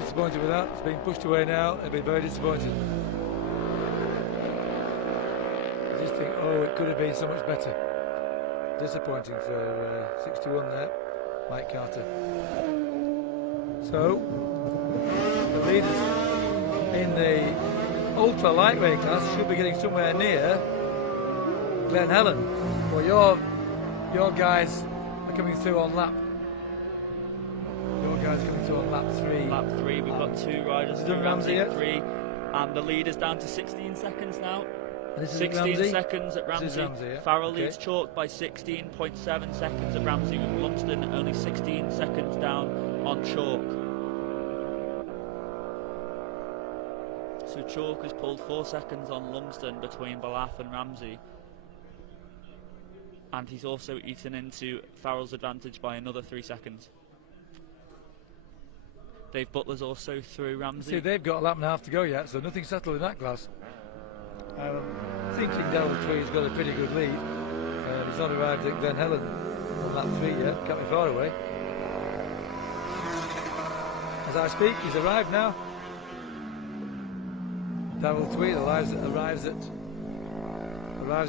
Disappointed with that. It's been pushed away now. They've been very disappointed. I just think, it could have been so much better. Disappointing for 61 there, Mike Carter. So, the leaders in the ultra lightweight class should be getting somewhere near Glen Helen. Well, your guys are coming through on lap. Your guys are coming through on lap 3. Lap 3, we've got 2 riders Is it through, Ramsey yet? 3, and the lead is down to 16 seconds now. And this is 16 Ramsey? seconds at This is Ramsey. Ramsey, yeah. Farrell Okay. leads Chalk by 16.7 seconds at Ramsey, with Lumsden only 16 seconds down on Chalk. So Chalk has pulled 4 seconds on Lumsden between Balath and Ramsey. And he's also eaten into Farrell's advantage by another 3 seconds. Dave Butler's also through Ramsey. See, they've got a lap and a half to go yet, so nothing's settled in that class. Thinking Daryl Tweed's got a pretty good lead. He's not arrived at Glen Helen on lap 3 yet, can't be far away. As I speak, he's arrived now. Daryl Tweed arrives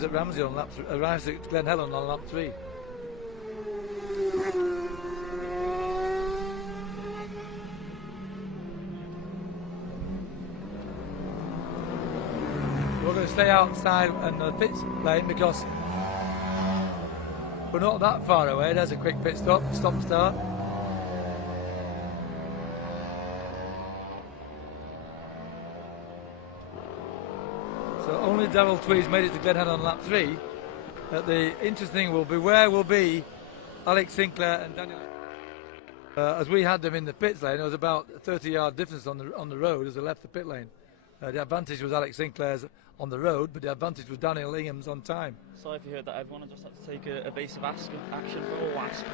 at Ramsey on lap arrives at Glen Helen on lap 3. We're going to stay outside in the pit lane because we're not that far away. There's a quick pit stop and start. So only Daryl Tweed's made it to Glen Helen on lap 3. The interesting thing will be where will be Alex Sinclair and Daniel. As we had them in the pits lane, there was about a 30-yard difference on the road as they left the pit lane. The advantage was Alex Sinclair's on the road, but the advantage was Daniel Ingham's on time. Sorry if you heard that, everyone. I just had to take a evasive action for a wasp.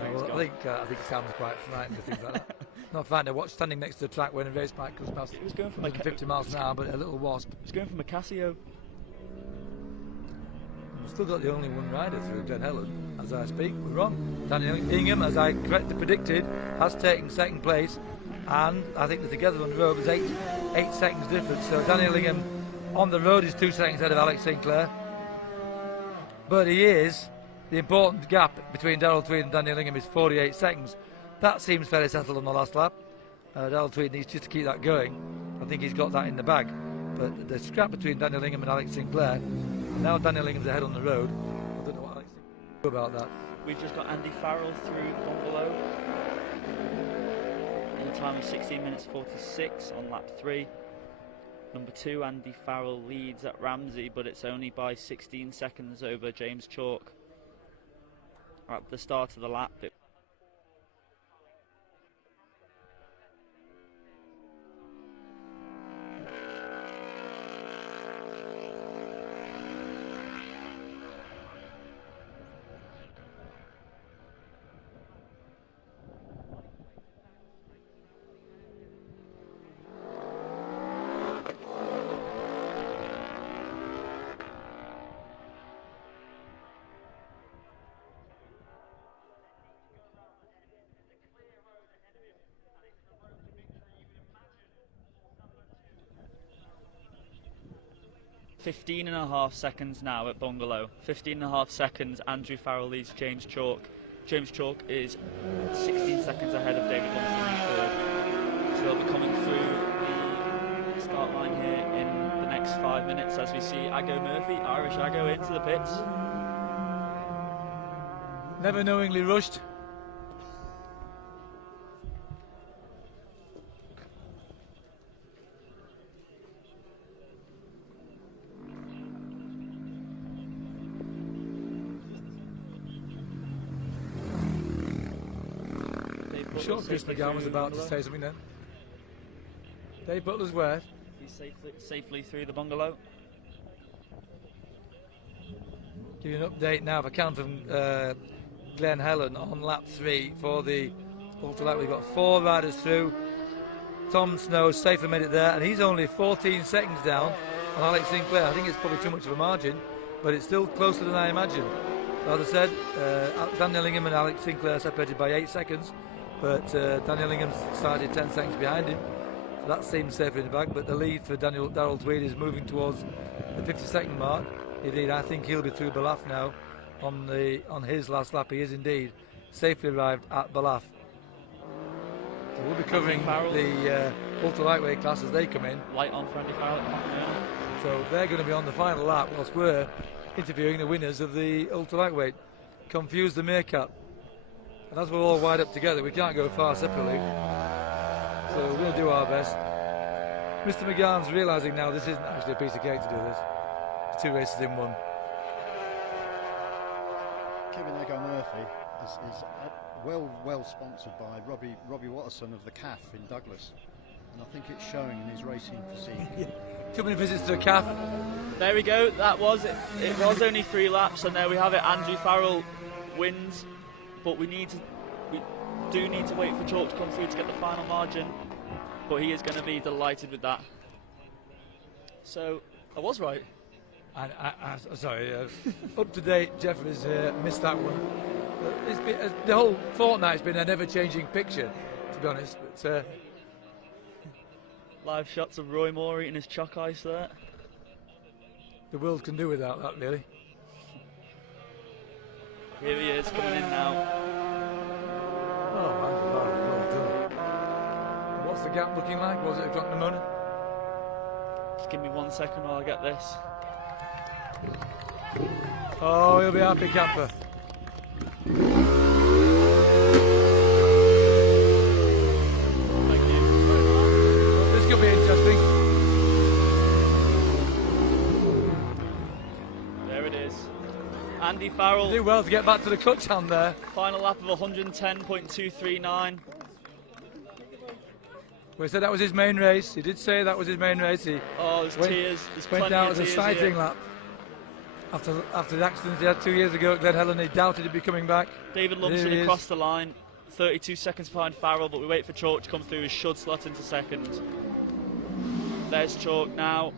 Well, I think Sam's quite frightened of things like that. Not frightened. I watched standing next to the track when a race bike goes past. It was going for 50 miles an hour, but a little wasp. It was going for Casio. We've still got the only one rider through Glen Helen as I speak. We're wrong. Daniel Ingham, as I correctly predicted, has taken second place, and I think that together on the road was 8 seconds difference. So Daniel Ingham on the road is 2 seconds ahead of Alex Sinclair, but he is. The important gap between Daryl Tweed and Daniel Ingham is 48 seconds. That seems fairly settled on the last lap. Daryl Tweed needs just to keep that going. I think he's got that in the bag. But the scrap between Daniel Ingham and Alex Sinclair, now Daniel Ingham's ahead on the road. I don't know what Alex Sinclair about that. We've just got Andy Farrell through Bungalow in a time of 16 minutes 46 on lap 3. Number 2, Andy Farrell leads at Ramsey, but it's only by 16 seconds over James Chalk. At the start of the lap, it 15.5 seconds now at Bungalow. 15.5 seconds. Andrew Farrell leads James Chalk. James Chalk is 16 seconds ahead of David Lumsden in third. So they'll be coming through the start line here in the next 5 minutes as we see Aggo Murphy, Irish Aggo, into the pits. Never knowingly rushed. I'm sure Chris McGowan was about to say something then. Dave Butler's where? He's safely through the Bungalow. Give you an update now, if I can, from Glen Helen on lap 3 for the ultralight. We've got 4 riders through. Tom Snow's safely made it there, and he's only 14 seconds down on Alex Sinclair. I think it's probably too much of a margin, but it's still closer than I imagined. So as I said, Daniel Ingham and Alex Sinclair separated by 8 seconds, but Daniel Ingham's started 10 seconds behind him. So that seems safer in the bag, but the lead for Daryl Tweed is moving towards the 50-second mark. Indeed, I think he'll be through Balath now on his last lap. He is indeed safely arrived at Balath. So we'll be covering the ultra lightweight class as they come in. Light on for Andy Farrell at Podium. So they're going to be on the final lap whilst we're interviewing the winners of the ultra lightweight. Confused the meerkat. And as we're all wired up together, we can't go far separately. So we'll do our best. Mr. McGann's realising now this isn't actually a piece of cake to do this. It's 2 races in one. Kevin Murphy is well sponsored by Robbie Watterson of the CAF in Douglas, and I think it's showing in his racing physique. Too many visits to a calf. There we go, that was it. It was only 3 laps, and there we have it. Andrew Farrell wins, but we do need to wait for Chalk to come through to get the final margin, but he is going to be delighted with that. So, I was right. And sorry, up to date, Jeffrey's missed that one. It's been, the whole fortnight's been a never-changing picture, to be honest. But, Live shots of Roy Moore eating his chalk ice there. the world can do without that, really. Here he is coming in now. Oh, Andy Farrell, well done. What's the gap looking like? Was it o'clock in the morning? Just give me 1 second while I get this. Oh, he'll be happy, camper. Thank you. This could be interesting. There it is. Andy Farrell, Do well to get back to the clutch hand there. final lap of 110.239. We said that was his main race. He did say that was his main race. He Oh, there's tears. There's went plenty down of as a tears sighting here. lap. After the accident he had 2 years ago at Glen Helen, he doubted he'd be coming back. David Here Lumsden he is. across the line, 32 seconds behind Farrell, but we wait for Chalk to come through. He should slot into second. There's Chalk now.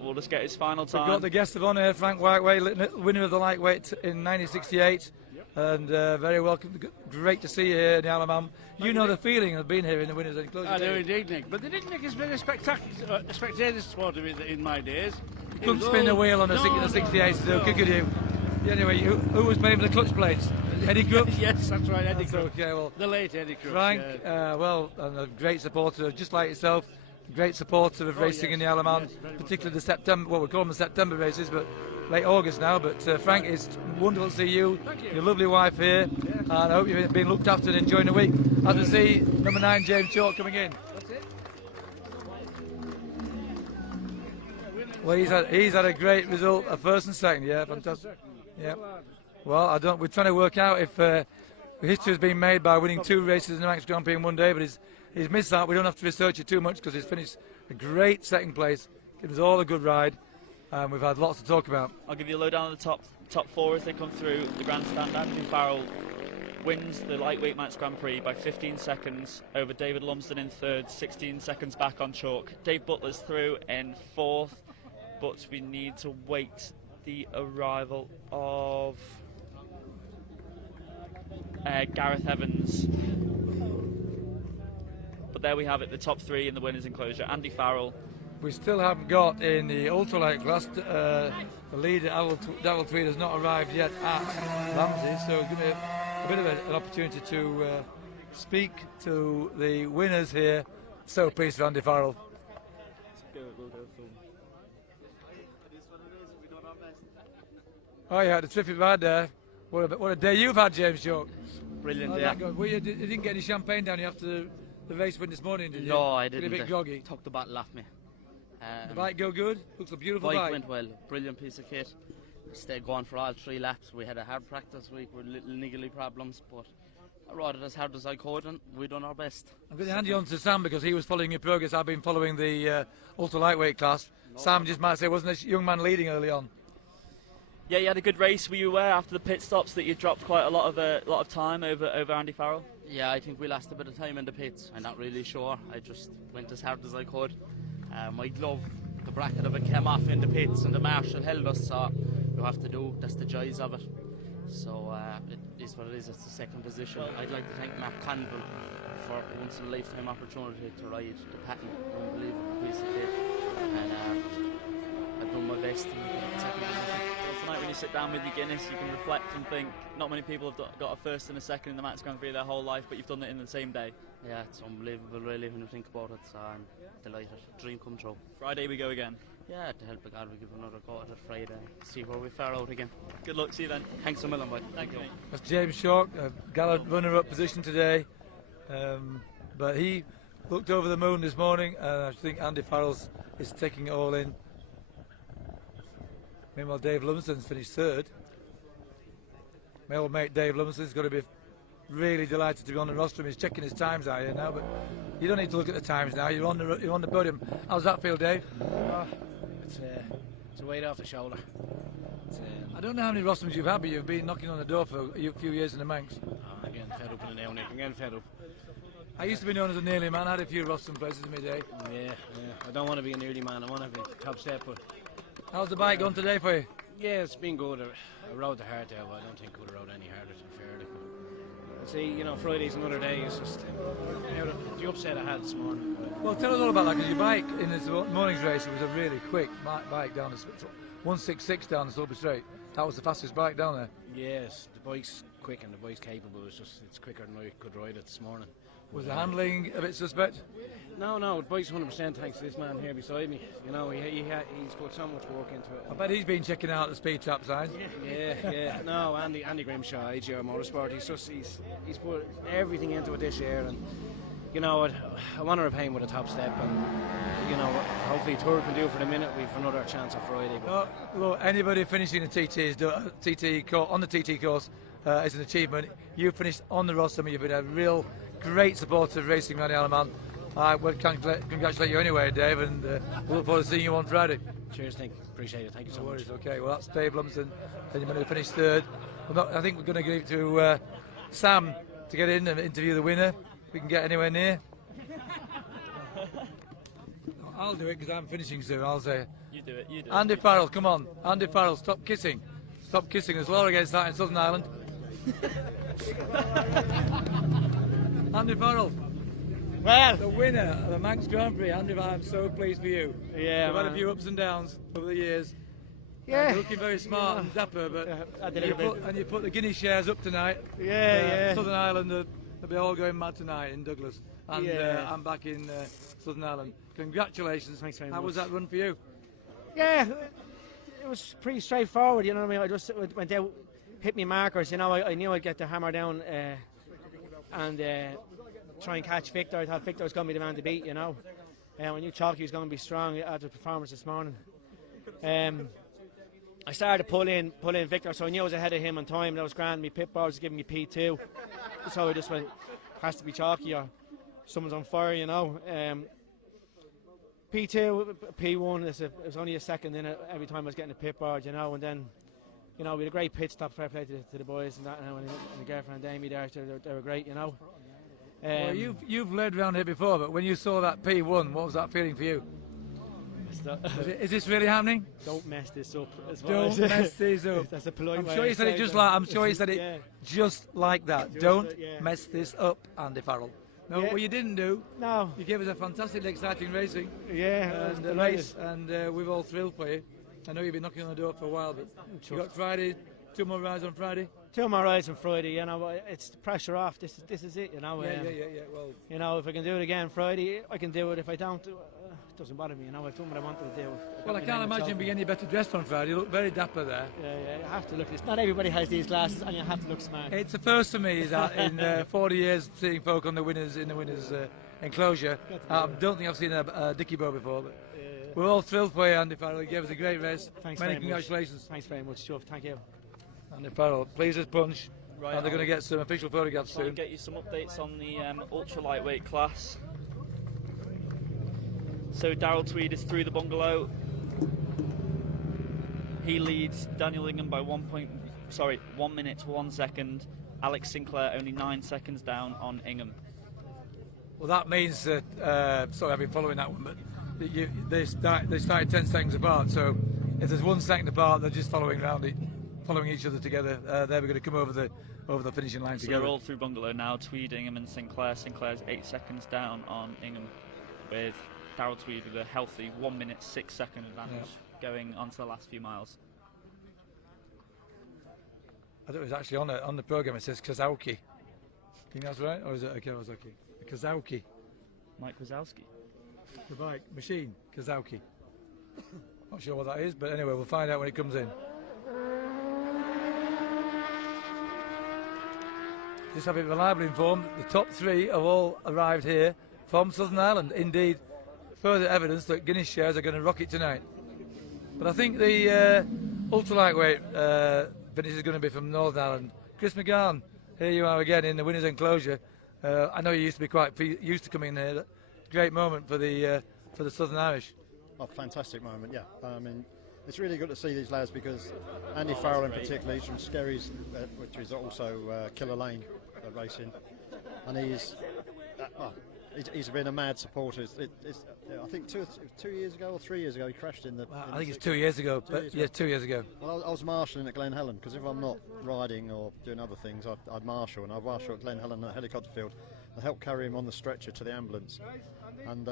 We'll just get his final We've got time. the guest of honour, Frank Whiteway, winner of the lightweight in 1968, and very welcome. Great to see you here in the Alamam. You know the feeling of being here in the winners' enclosure. I know don't you? indeed, Nick. But the Nick has been a spectator sport in my days. You couldn't spin the wheel on a 68, so could you? Yeah, anyway, who was paying for the clutch plates? Eddie Crooks? Yes, that's right, Eddie That's Crooks. okay, well, The late Eddie Crooks. Frank, yeah. well, and a great supporter, just like yourself, a great supporter of racing yes, in the Alaman, yes, very much particularly the September, well, we call them the September races, but late August now. But Frank, it's wonderful to see you, your lovely wife here, and I hope you've been looked after and enjoying the week. As we see, number 9, James Chalk, coming in. Well, he's had a great result, a first and second, yeah, fantastic. Yeah. Well, we're trying to work out if history has been made by winning 2 races in the Manx Grand Prix in one day, but he's missed that. We don't have to research it too much because he's finished a great second place. Gives us all a good ride, and we've had lots to talk about. I'll give you a lowdown on the top 4 as they come through the grandstand. Andy Farrell wins the lightweight Manx Grand Prix by 15 seconds over David Lumsden in 3rd, 16 seconds back on Chalk. Dave Butler's through in 4th, but we need to wait the arrival of Gareth Evans. But there we have it, the top 3 in the winners' enclosure. Andy Farrell. We still haven't got in the ultralight class. The leader, Darrell Tweed, has not arrived yet at Ramsey, so give me a bit of an opportunity to speak to the winners here. So pleased for Andy Farrell. Oh yeah, the terrific ride there. What a day you've had, James Chalk. Brilliant, How'd yeah. that go? Well, you didn't get any champagne down you after the race win this morning, did you? No, I Feeling didn't. a bit groggy. Took the bottle off me. The bike go good? Looks a beautiful Bike bike. went well. Brilliant piece of kit. Stayed going for all 3 laps. We had a hard practice week with little niggly problems, but I rode it as hard as I could, and we done our best. I'm going to hand you on to Sam because he was following your progress. I've been following the ultra lightweight class. Sam just might say, wasn't this young man leading early on? Yeah, you had a good race. Were you aware after the pit stops that you dropped quite a lot of time over Andy Farrell? Yeah, I think we lost a bit of time in the pits. I'm not really sure. I just went as hard as I could. My glove, the bracket of it came off in the pits, and the marshal held us, so you have to do. That's the joys of it. So it is what it is. It's the second position. I'd like to thank Mark Conville for a once in a lifetime opportunity to ride the pattern. Unbelievable piece of kit. And I've done my best in the second position. It's an night when you sit down with your Guinness, you can reflect and think, not many people have got a first and a second in the Manx Grand Prix their whole life, but you've done it in the same day. Yeah, it's unbelievable really when you think about it. So I'm delighted. Dream come true. Friday we go again. Yeah, to help the God, we give another go at it Friday. See where we fare out again. Good luck, see you then. Thanks a million, bud. Thank you, mate. That's James Short, a gallant runner-up position today. But he looked over the moon this morning, and I think Andy Farrell's is taking it all in. Meanwhile, Dave Lumsden's finished third. My old mate Dave Lumsden's got to be really delighted to be on the rostrum. He's checking his times out here now, but you don't need to look at the times now. You're on the podium. How's that feel, Dave? It's a weight off the shoulder. I don't know how many rostrums you've had, but you've been knocking on the door for a few years in the Manx. I'm getting fed up in the now, Nick. I'm getting fed up. I used to be known as a nearly man. I had a few rostrum places in my day. Yeah. I don't want to be an early man. I want to be top step. But How's the bike going today for you? yeah, it's been good. I rode the hard out, but I don't think I could have rode any harder, to be fair. See, Friday's another day. It's just the upset I had this morning. Well, tell us all about that, because your bike in this morning's race, it was a really quick bike down the 166 down the Sulby Straight. That was the fastest bike down there. Yes, the bike's quick and the bike's capable. It's quicker than I could ride it this morning. Was the handling a bit suspect? No, the bike's 100% thanks to this man here beside me. He's put so much work into it. I bet he's been checking out the speed trap signs. Yeah. No, Andy Grimshaw, AGR Motorsport. He's put everything into it this year, and I want to repay him with a top step, and hopefully Tour can do it for the minute. We've another chance on Friday. Look, anybody finishing a on the TT course is an achievement. You finished on the rostrum. You've been a real great supporter of Racing Randy Alaman. I would congratulate you anyway, Dave, and we look forward to seeing you on Friday. Cheers, Nick. Appreciate it. Thank you so No much. worries. Okay, well, that's Dave Lumsden. Then you're going to finish third. I think we're going to give it to Sam to get in and interview the winner. If we can get anywhere near. I'll do it because I'm finishing soon. I'll say. You do it. Andy Farrell, come on. Andy Farrell, stop kissing. Stop kissing. There's law against that in Southern Ireland. Andy Farrell. Well, The winner of the Manx Grand Prix. Andy, I'm so pleased for you. yeah, You've had a man. few ups and downs over the years. Yeah. You're looking very smart and dapper, but I did a little bit. you put the Guinness shares up tonight. Yeah. Southern Ireland, they'll be all going mad tonight in Douglas. And Yeah. I'm back in Southern Ireland. Congratulations. Thanks very How was much. that run for you? Yeah, it was pretty straightforward. You know what I mean? I just went out, hit me markers. I knew I'd get the hammer down and try and catch Victor. I thought Victor was going to be the man to beat. I knew Chalky was going to be strong after the performance this morning. I started to pull in Victor, so I knew I was ahead of him on time. That was grand. My pit bar was giving me P2, so I just went, has to be Chalky or someone's on fire. P2, P1, it was only a second in it every time I was getting a pit bar, and then, we had a great pit stop, fair play to the boys and that, and the girlfriend and Amy there, they were great, Well, you've led round here before, but when you saw that P1, what was that feeling for you? Is this really happening? Don't mess this up. As well. Don't mess this up. That's a polite I'm way sure you of said it saying just that. like. I'm sure you said it Yeah. just like that. Just Don't like- yeah. mess this up, Andy Farrell. No, Yeah. what you didn't do. No. You gave us a fantastically exciting racing. Yeah, I was And delighted. race, and we've all thrilled for you. I know you've been knocking on the door for a while, but you got Friday, 2 more rides on Friday. 2 more rides on Friday. It's the pressure off. This is it. Yeah. Well, If I can do it again Friday, I can do it. If I don't, it doesn't bother me. I've done what I wanted to do. I can't imagine being any better dressed on Friday. You look very dapper there. Yeah, you have to look. Not everybody has these glasses, and you have to look smart. It's the first for me is that in 40 years seeing folk on the winners enclosure. I don't think I've seen a Dickie Bow before, but we're all thrilled for you, Andy Farrell. You gave us a great race. Thanks Many very much. congratulations. Thanks very much, Chuff. Thank you. Andy Farrell, please as punch. Right, And they're going to get some official photographs try soon. and get you some updates on the ultra lightweight class. So Daryl Tweed is through the Bungalow. He leads Daniel Ingham by 1 minute 1 second. Alex Sinclair only 9 seconds down on Ingham. Well, that means that, sorry, I've been following that one, but they started 10 seconds apart, so if there's 1 second apart, they're just following each other together. They're going to come over the finishing line So together. they're all through Bungalow now. Tweed, Ingham and Sinclair. Sinclair's 8 seconds down on Ingham, with Daryl Tweed with a healthy 1 minute 6 second advantage going on to the last few miles. I thought it was actually on the programme. It says Kazauki. Think that's right, or is it a Kawasaki? A Kazauki. Mike Wazowski. The bike machine, Kazauki. Not sure what that is, but anyway, we'll find out when it comes in. Just have it reliably informed, the top 3 have all arrived here from Southern Ireland. Indeed, further evidence that Guinness shares are going to rock it tonight. But I think the ultra lightweight finish is going to be from Northern Ireland. Chris McGann, here you are again in the winner's enclosure. I know you used to be quite used to coming in here. Great moment for the Southern Irish. Oh, fantastic moment, yeah. I mean, it's really good to see these lads because Andy Farrell in particular, he's from Skerries, which is also Killer Lane racing, and he's been a mad supporter. I think 2 years ago or 3 years ago he crashed in the. I think it's 2 years ago. Yeah, 2 years ago. Well, I was marshalling at Glen Helen because if I'm not riding or doing other things, I'd marshal, and I'd marshal at Glen Helen at helicopter field. I helped carry him on the stretcher to the ambulance, and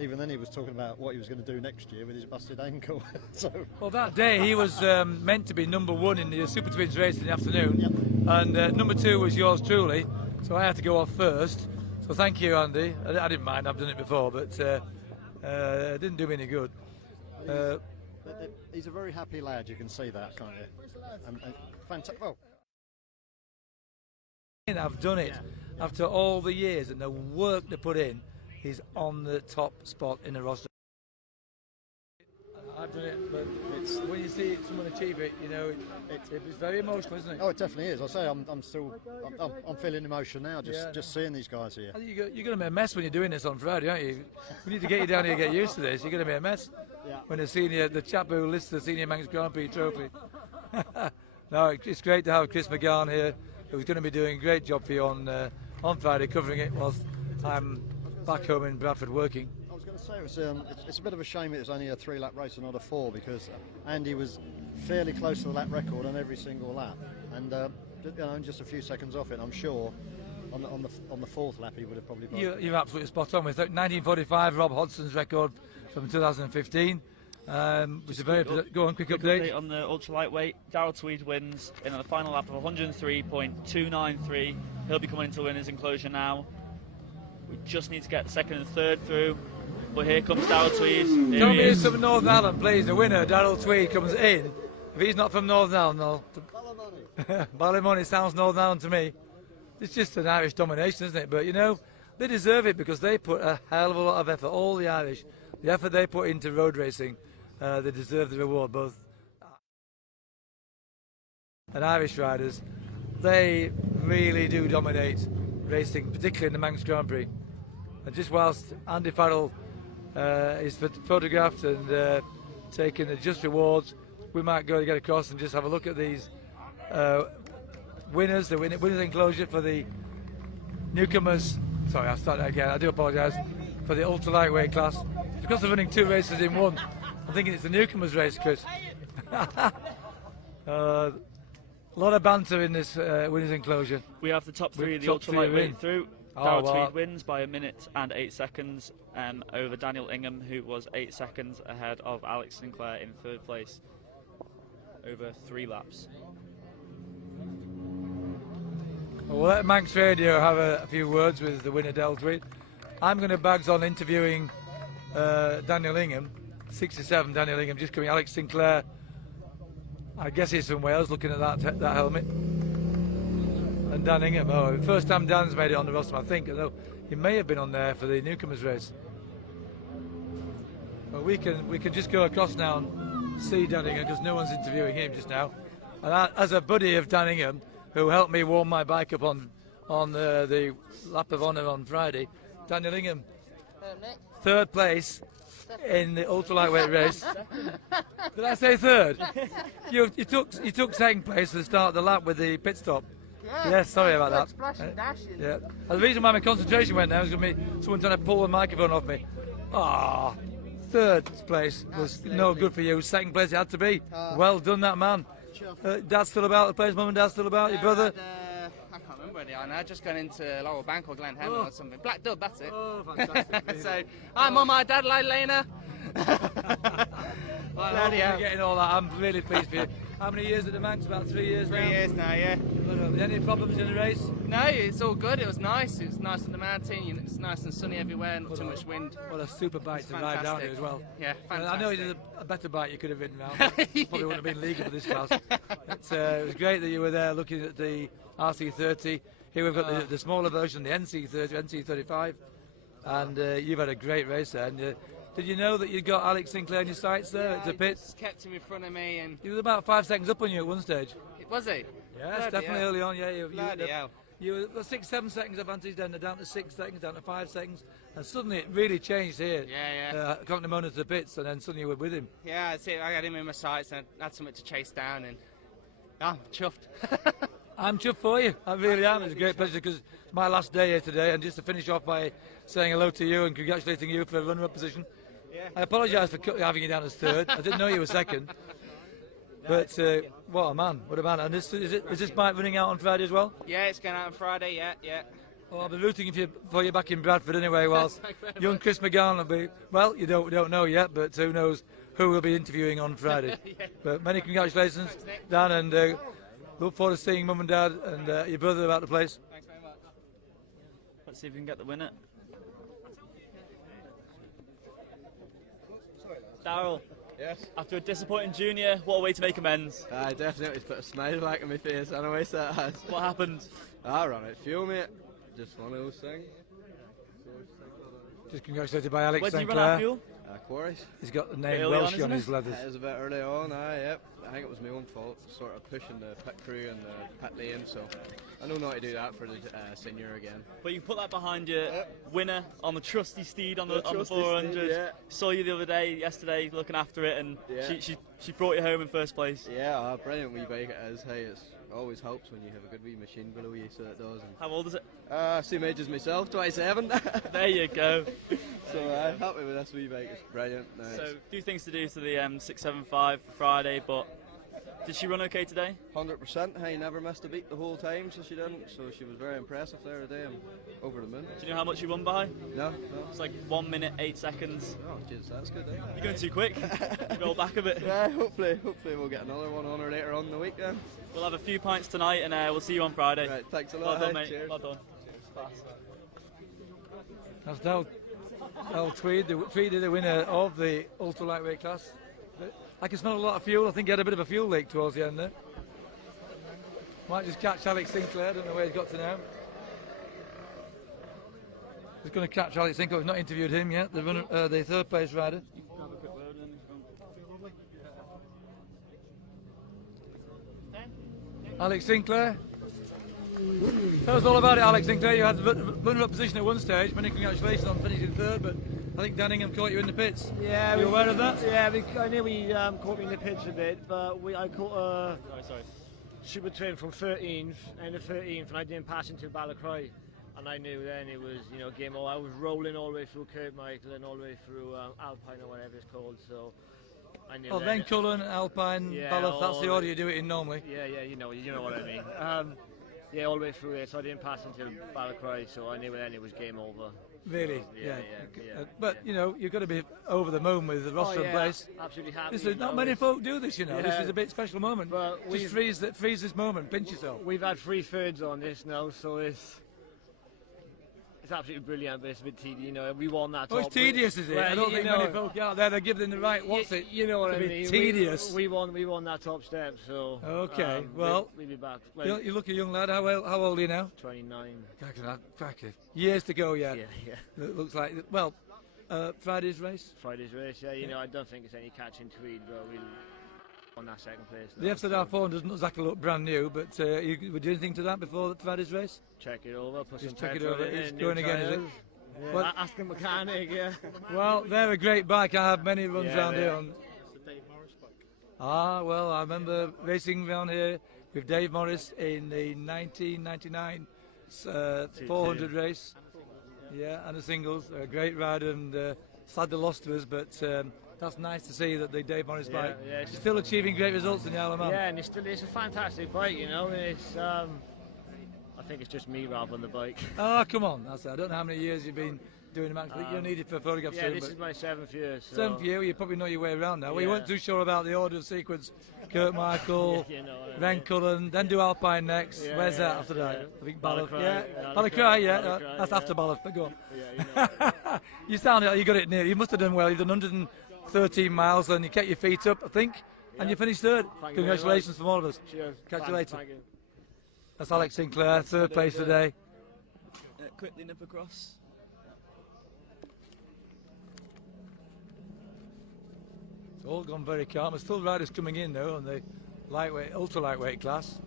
even then he was talking about what he was going to do next year with his busted ankle. So. Well, that day he was meant to be number 1 in the Super Twins race in the afternoon, and number 2 was yours truly. So I had to go off first. So thank you, Andy. I didn't mind. I've done it before, but it didn't do me any good. He's a very happy lad. You can see that, can't you? And fantastic. Well, I've done it after all the years and the work they put in. He's on the top spot in the roster. I've done it, but when you see someone achieve it, you know, it's very emotional, isn't it? Oh, it definitely is. I say I'm feeling emotion now just seeing these guys here. You're going to be a mess when you're doing this on Friday, aren't you? We need to get you down here and get used to this. You're going to be a mess when the chap who lists the Senior Manx Grand Prix trophy. No, it's great to have Chris McGann here, who's going to be doing a great job for you on Friday, covering it whilst I'm back home in Bradford working. I was going to say it's a bit of a shame it was only a 3-lap race and not a 4 because Andy was fairly close to the lap record on every single lap, and just a few seconds off it. I'm sure on the 4th lap he would have probably. You're absolutely spot on with 1945 Rob Hodgson's record from 2015. Which is a very go on quick update on the ultra lightweight. Darrell Tweed wins in the final lap of 103.293. He'll be coming into the winners' enclosure now. We just need to get second and third through. But here comes Darrell Tweed. Tell me who's from Northern Ireland, please. The winner, Darrell Tweed, comes in. If he's not from Northern Ireland, no. Ballymoney sounds Northern Ireland to me. It's just an Irish domination, isn't it? But you know, they deserve it because they put a hell of a lot of effort. All the Irish, the effort they put into road racing, they deserve the reward. Both and Irish riders, they really do dominate racing, particularly in the Manx Grand Prix. And just whilst Andy Farrell is photographed and taking the just rewards, we might go to get across and just have a look at these winners, the winners enclosure for the newcomers. Sorry, I'll start that again. I do apologise for the ultra lightweight class. Because they're running 2 races in one, I'm thinking it's the newcomers race, Chris. A lot of banter in this winners enclosure. We have the top 3 of the ultra lightweight through. Darrell Tweed wins by 1 minute and 8 seconds over Daniel Ingham, who was 8 seconds ahead of Alex Sinclair in 3rd place over 3 laps. We'll let Manx Radio have a few words with the winner, Darrell Tweed. I'm going to bags on interviewing Daniel Ingham, 67 Daniel Ingham, just coming. Alex Sinclair, I guess he's from Wales, looking at that helmet. And Dan Ingham, first time Dan's made it on the roster, I think, although he may have been on there for the newcomers race. Well, we can just go across now and see Dan Ingham because no one's interviewing him just now. And as a buddy of Dan Ingham, who helped me warm my bike up on the lap of honour on Friday, Daniel Ingham, 3rd place in the ultra lightweight race. Did I say 3rd? You took 2nd place at the start of the lap with the pit stop. Yes, sorry about that. Splashing, dashing. Yeah. And the reason why my concentration went there was going to be someone trying to pull the microphone off me. 3rd place was no good for you. 2nd place it had to be. Well done, that man. Dad's still about the place? Mum and Dad's still about? Your brother? I can't remember where they are now. Just gone into Lower Bank or Glen Helen or something. Black Dub, that's it. Oh, fantastic. So, hi Mum, hi Dad, hi Lena. Well, you're getting all that. I'm really pleased for you. How many years at the Manx? About 3 years 3 now? years now, yeah. Any problems in the race? No, it's all good. It was nice. It was nice on the mountain. It's nice and sunny everywhere, not too much wind. What a super bike to ride down here as well. Yeah, fantastic. I know you did a better bike you could have ridden around. Probably wouldn't have been legal for this class. It was great that you were there looking at the RC30. Here we've got the smaller version, the NC30, NC35. And you've had a great race there. And, did you know that you got Alex Sinclair in your sights there at the pit? Just kept him in front of me, and He was about 5 seconds up on you at one stage. was he? Yes, Bloody definitely hell. early on. Yeah, Bloody hell. you were 6, 7 seconds advantage, then down to 6 seconds, down to 5 seconds, and suddenly it really changed here. Yeah. Got the moment to the pits, and then suddenly you were with him. Yeah, that's it. I got him in my sights and I had something to chase down, and I'm chuffed. I'm chuffed for you. I really am. It's a great pleasure because it's my last day here today, and just to finish off by saying hello to you and congratulating you for a runner-up position. Yeah. I apologise for having you down as third. I didn't know you were second. But what a man, what a man. And is this bike running out on Friday as well? Yeah, it's going out on Friday, yeah. Well, I'll be rooting for you back in Bradford anyway, whilst young Chris McGowan will be, well, you don't know yet, but who knows who we'll be interviewing on Friday. But many congratulations, Dan, and look forward to seeing Mum and Dad and your brother about the place. Thanks very much. Let's see if we can get the winner. Daryl, Yes. after a disappointing junior, what a way to make amends. I definitely put a smile back on my face anyway, so that has. What happened? I ran out of fuel, mate. Just one of those things. Just congratulated by Alex Where did you Sinclair. run out of fuel? Quarries. He's got the Bit name early on, Welsh isn't on it? his leathers. It was a bit early on, yep. I think it was my own fault, sort of pushing the pit crew and the pit lane, so I don't know how to do that for the senior again. But you put that behind your winner on the trusty steed on the trusty 400. steed, yeah. Saw you the other day, yesterday, looking after it, and Yeah. she brought you home in first place. Yeah, brilliant wee bike it is. Hey, it always helps when you have a good wee machine below you, so it does. And, How old is it? same age as myself, 27. There you go. So I'm happy with this wee bike, it's brilliant. So, a few things to do to the 675 for Friday, but did she run okay today? 100%. Hey, never missed a beat the whole time, so she didn't. So she was very impressive there today. I'm over the moon. Do you know how much you won by? No. It's like 1 minute, 8 seconds. Oh, jeez, that's good. Eh? You're going too quick. Roll back a bit. Yeah, hopefully we'll get another one on her later on in the week then. We'll have a few pints tonight, and we'll see you on Friday. Right, thanks a Well lot. done, hey, mate. cheers. Well done. Pass. That's Del Tweed, the winner of the ultra lightweight class. I can smell a lot of fuel. I think he had a bit of a fuel leak towards the end there. Might just catch Alex Sinclair. I don't know where he's got to now. He's going to catch Alex Sinclair. We've not interviewed him yet. The third place rider. Alex Sinclair. Tell us all about it, Alex Sinclair. You had the runner-up position at one stage. Many congratulations on finishing third, but I think Danningham caught you in the pits. Yeah, Are you aware of that? Yeah, I knew we caught me in the pits a bit, but I caught Sorry. super train from 13th, end of 13th, and I didn't pass until Ballacroy. And I knew then it was, game over. I was rolling all the way through Cape Michael and all the way through Alpine or whatever it's called. So I knew. Well, then Cullen, Alpine, Yeah, Ballath, that's the all- order you do it in normally. Yeah, you know what I mean. Yeah, all the way through there. So I didn't pass until Ballacroy. So I knew then it was game over. Really? Yeah. But you've got to be over the moon with the roster in place. Absolutely happy. This is, not many folk do this, This Yeah. is a bit special moment. But Just freeze this moment. Pinch yourself. We've had 3 thirds on this now, so it's absolutely brilliant, but it's a bit tedious. We won that. Oh, it's top. tedious, is it? Well, I don't think many folk out there, they give them the right, what's it? You know what to I be mean? tedious. We won that top step, so. Okay, well, we'll be back. You look a young lad. How old are you now? 29. Cracking. Years to go yet. Yeah. It looks like, Friday's race. Friday's race, yeah. I don't think it's any catching Tweed, but we'll on that second place. The FZR 400 doesn't exactly look brand new, but you would do anything to that before Friday's race? Check it over, put Just some check it petrol over. in, It's new going again, is it? tyres. Yeah, Well- ask the mechanic, yeah. Well, they're a great bike. I have many runs Yeah, around they here are. on. Well, I remember racing around here with Dave Morris in the 1999 400 race. Yeah, and the singles. A great rider, and sad they lost to us, but that's nice to see that the Dave Morris bike yeah, is still achieving great results in the Isle of Man. Yeah, and it's a fantastic bike, It's I think it's just me, Rob, on the bike. Oh, come on. I don't know how many years you've been doing the Manx. I think you're needed for photographs Yeah, soon. this is my 7th year. So. 7th year, you probably know your way around now. Well, you Yeah. weren't too sure about the order of sequence. Kurt Michael, Yeah, you know what I then mean. Cullen, then do Alpine next. Yeah, Where's yeah, that after that? yeah. I think Ballough. Ballycry, Yeah, Ballycry, Ballycry, yeah. Ballycry, That's yeah. after Ballough, but go on. Yeah, you know. You sound like you got it near. You must have done well. You've done 113 miles and you kept your feet up, I think, and you finished third. Thank you very Congratulations from all of us. Cheers. Catch you later. Thank you. That's Alex Sinclair, third place today. Quickly nip across. It's all gone very calm. There's still riders coming in though on the lightweight, ultra lightweight class.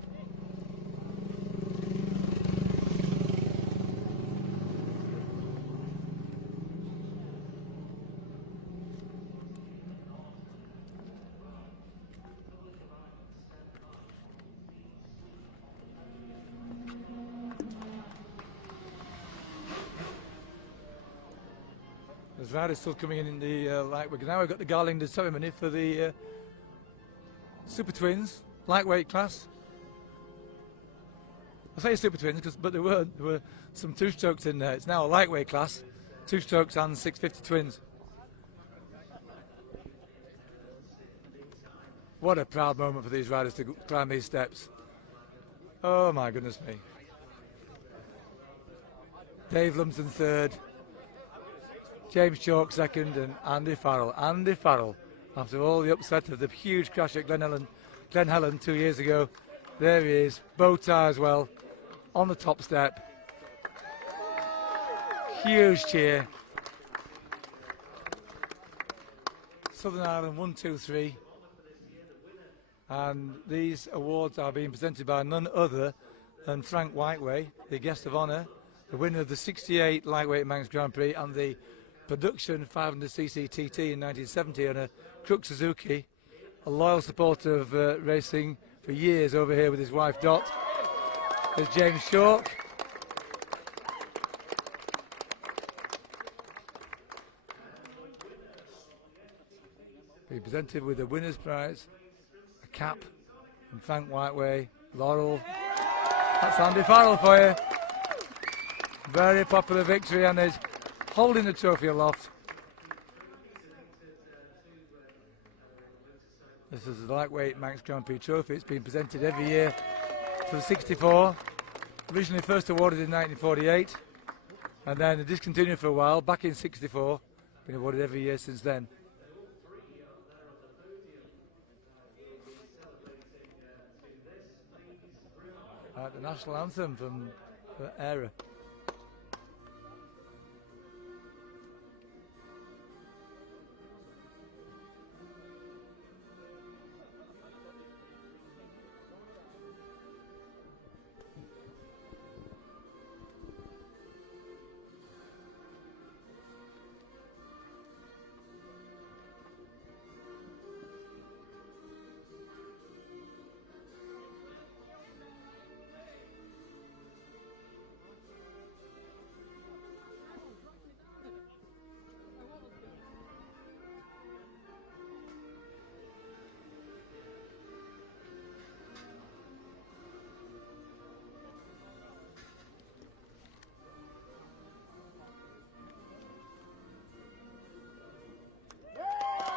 There's riders still coming in the lightweight. Now we've got the Garlinger ceremony for the Super Twins lightweight class. I say Super Twins, but there were some two-strokes in there. It's now a lightweight class, two-strokes and 650 twins. What a proud moment for these riders to climb these steps. Oh my goodness me. Dave Lumsden third. James Chalk second, and Andy Farrell. Andy Farrell, after all the upset of the huge crash at Glen Helen 2 years ago, there he is, bow tie as well, on the top step. Huge cheer. Southern Ireland 1, 2, 3. And these awards are being presented by none other than Frank Whiteway, the guest of honour, the winner of the 68 Lightweight Manx Grand Prix and the production 500cc TT in 1970 on a Crook Suzuki, a loyal supporter of racing for years over here with his wife Dot. There's James Chalk. Be presented with a winner's prize, a cap from Frank Whiteway, laurel. That's Andy Farrell for you. Very popular victory, and is holding the trophy aloft. This is the lightweight Manx Grand Prix trophy. It's been presented every year for the 64. Originally first awarded in 1948, and then discontinued for a while, back in 64. Been awarded every year since then. The national anthem from the era.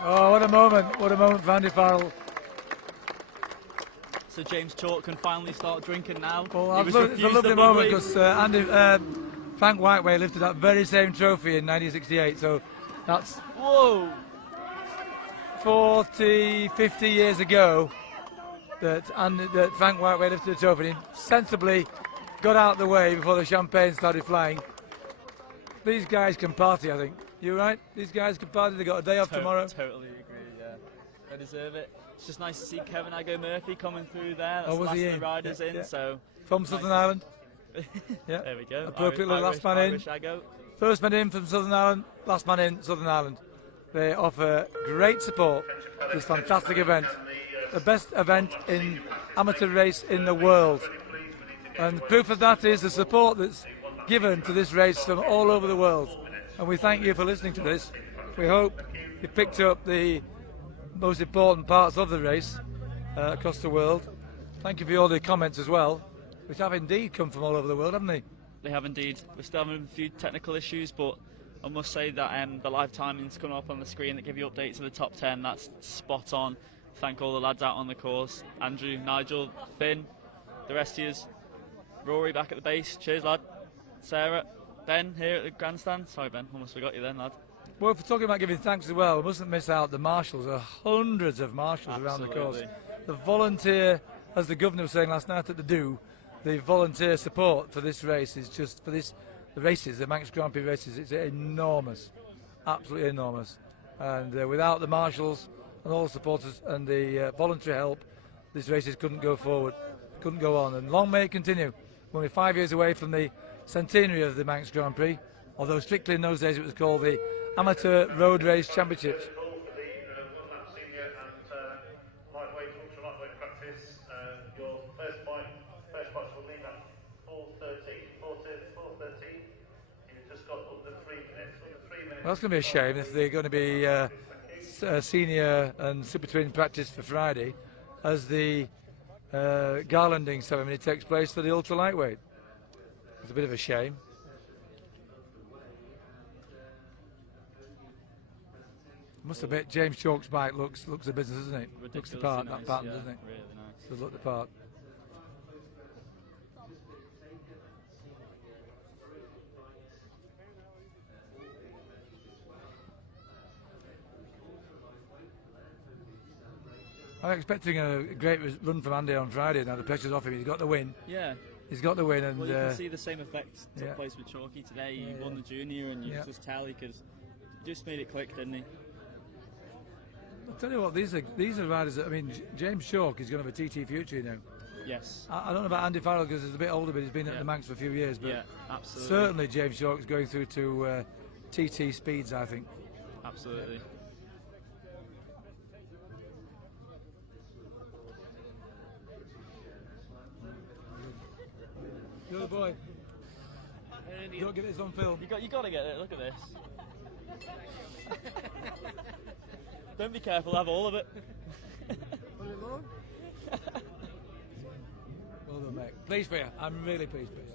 Oh, what a moment for Andy Farrell. So James Chalk can finally start drinking now. Well, He was it's a refused lovely the moment bubbly. because Frank Whiteway lifted that very same trophy in 1968, so that's Whoa! 40, 50 years ago that Frank Whiteway lifted the trophy and he sensibly got out of the way before the champagne started flying. These guys can party, I think. You right? These guys can party. They got a day off tomorrow. Totally agree. Yeah, they deserve it. It's just nice to see Kevin Aggo Murphy coming through there. That's Oh, the was last he of the in? riders in. Yeah. So From nice Southern to Ireland. see. Yeah. There we go. Appropriately, last man in. Irish Aggo. First man in from Southern Ireland, last man in Southern Ireland. They offer great support to this fantastic event. The best event in amateur race in the world. And proof of that is the support that's given to this race from all over the world. And we thank you for listening to this. We hope you picked up the most important parts of the race across the world. Thank you for all the comments as well. which have indeed come from all over the world, haven't they? They have indeed. We're still having a few technical issues, but I must say that the live timing's coming up on the screen that give you updates of the top 10. That's spot on. Thank all the lads out on the course. Andrew, Nigel, Finn, the rest of yous. Rory back at the base. Cheers, lad. Sarah, Ben here at the grandstand. Sorry, Ben, almost forgot you then, lad. Well, if we're talking about giving thanks as well, we mustn't miss out the marshals. There are hundreds of marshals around the course. The volunteer, as the governor was saying last night at the Do, the volunteer support for this race is just, for this, the races, the Manx Grand Prix races, it's enormous. Absolutely enormous. And without the marshals and all the supporters and the voluntary help, these races couldn't go forward, couldn't go on. And long may it continue. We're only 5 years away from the centenary of the Manx Grand Prix, although strictly in those days it was called the Amateur Road Race Championships. Senior and lightweight, ultra lightweight practice. Your first spots will leave at 4:13. You've just got under 3 minutes. Well, that's going to be a shame if they're going to be senior and super twin practice for Friday, as the garlanding ceremony takes place for the ultra lightweight. It's a bit of a shame. Must admit, James Chalk's bike looks the business, doesn't it? Looks the part, nice, that pattern, yeah, doesn't it? Really nice. Does look the part. I'm expecting a great run from Andy on Friday. Now the pressure's off him. He's got the win. Yeah. He's got the win, and well, you can see the same effect took yeah. place with Chalky today. He won the junior, and you just tell he just made it click, didn't he? I'll tell you what, these are riders that, I mean, James Chalk is going to have a TT future, you know. Yes. I don't know about Andy Farrell because he's a bit older, but he's been at the Manx for a few years. But absolutely. Certainly James Chalk is going through to TT speeds, I think. Absolutely. Yeah. You're the boy. You don't get this on film. You got to get it. Look at this. Don't be careful. Have all of it. Well done, mate. Pleased for you. I'm really pleased for you.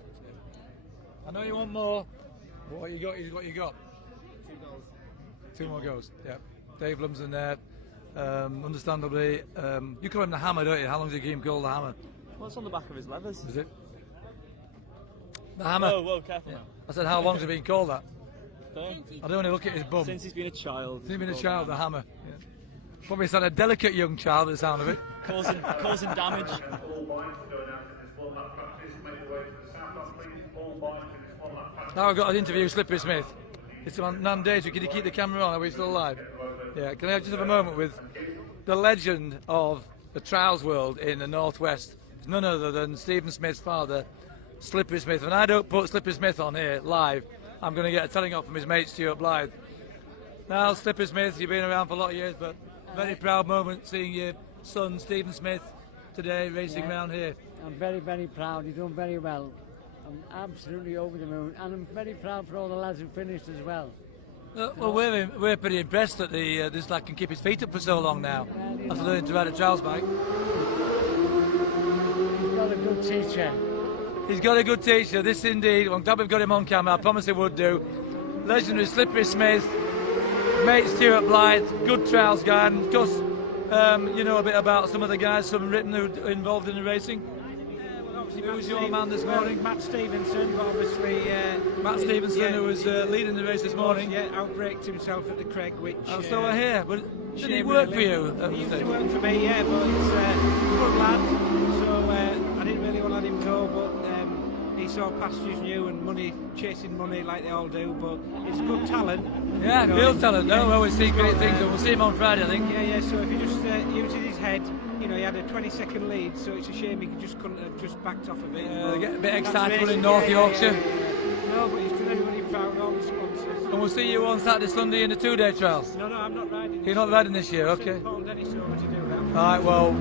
I know you want more, but what you got is what you got. 2 goals. 2 more goals. Yeah. Dave Lumsden there. Understandably, you call him the Hammer, don't you? How long did you keep him called the Hammer? Well, it's on the back of his leathers. Is it? The Hammer. Whoa, careful now. I said, how long has he been called that? Don't. I don't want to look at his bum. Since he's been a child. Since he's been a child, the Hammer. Yeah. Probably said a delicate young child at the sound of it. causing damage. Now I've got to interview Slippery Smith. It's on Nandage. Can you keep the camera on? Are we still live? Yeah. Can I just have a moment with the legend of the trials world in the Northwest? It's none other than Stephen Smith's father, Slippery Smith. When I don't put Slippery Smith on here live, I'm going to get a telling off from his mate Stuart Blythe. Now, Slippery Smith, you've been around for a lot of years, but very proud moment seeing your son Stephen Smith today racing around here. I'm very, very proud. He's done very well. I'm absolutely over the moon, and I'm very proud for all the lads who finished as well. Well, we're pretty impressed that this lad can keep his feet up for so long now, after learning to ride a trials bike. He's got a good teacher. He's got a good teacher, this indeed. I'm glad we've got him on camera, I promised he would do. Legendary Slippery Smith, mate Stuart Blythe, good trials guy, and of course, you know a bit about some of the guys, some written who are involved in the racing. Who was your man this morning? Matt Stevenson, but obviously... Matt Stevenson, who was leading the race this morning. Yeah, outbraked himself at the Craig, which... Oh, so I hear. But did he work for you? He used to work for me, yeah, but he's a good lad, so I didn't really want to let him go, but he saw pastures new and money, chasing money like they all do, but he's good talent. Yeah, real talent, no, we always see great things, and we'll see him on Friday, I think. Yeah, so if he just uses his head, you know, he had a 20-second lead, so it's a shame he couldn't have just backed off a bit. Get a bit excited in North Yorkshire. No, but he's done everybody proud, all his sponsors. And we'll see you on Saturday, Sunday in the 2-day trials. No, I'm not riding. You're not riding this year, okay. Paul Dennis over to do that. Alright, well,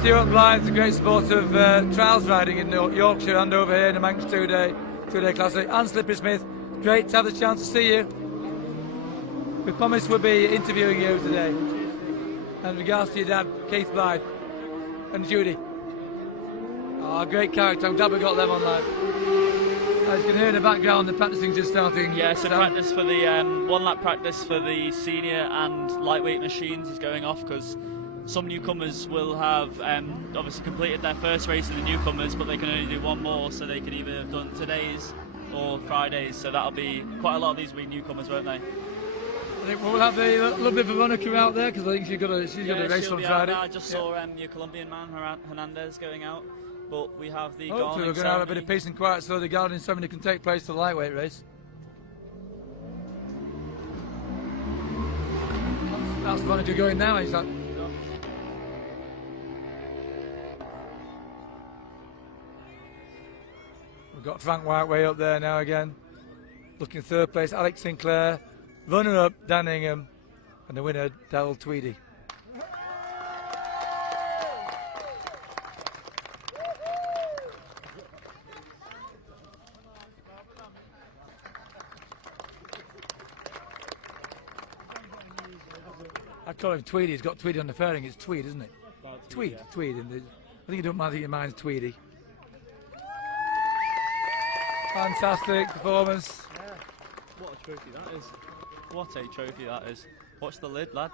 Stuart Blythe's a great sport of trials riding in Yorkshire and over here in the Manx 2-day Classic. And Slippery Smith, great to have the chance to see you. We promised we'd be interviewing you today. And regards to your dad, Keith Blythe, and Judy. Oh, Oh, great character. I'm glad we got them online. As you can hear in the background, the practicing just starting. Yeah, so practice for the 1 lap practice for the senior and lightweight machines is going off because some newcomers will have obviously completed their first race in the newcomers, but they can only do one more, so they can either have done today's or Friday's. So that'll be quite a lot of these will be newcomers, won't they? I think we'll have the lovely Veronica out there because I think she's got a race she'll on be Friday. out there. I just saw your Colombian man Hernandez going out, but we have the Hopefully we're going to have a bit of peace and quiet so the gardening ceremony can take place for the lightweight race. That's Veronica going now, is that? We've got Frank Whiteway up there now again. Looking third place, Alex Sinclair. Runner-up, Dan Ingham. And the winner, Darryl Tweedy. I'd call him Tweedy. He's got Tweedy on the fairing. It's Tweed, isn't it? Tweed. Yeah. Tweed. I think you don't mind that your mind's Tweedy. Fantastic performance. What a trophy that is. What a trophy that is. Watch the lid, lad.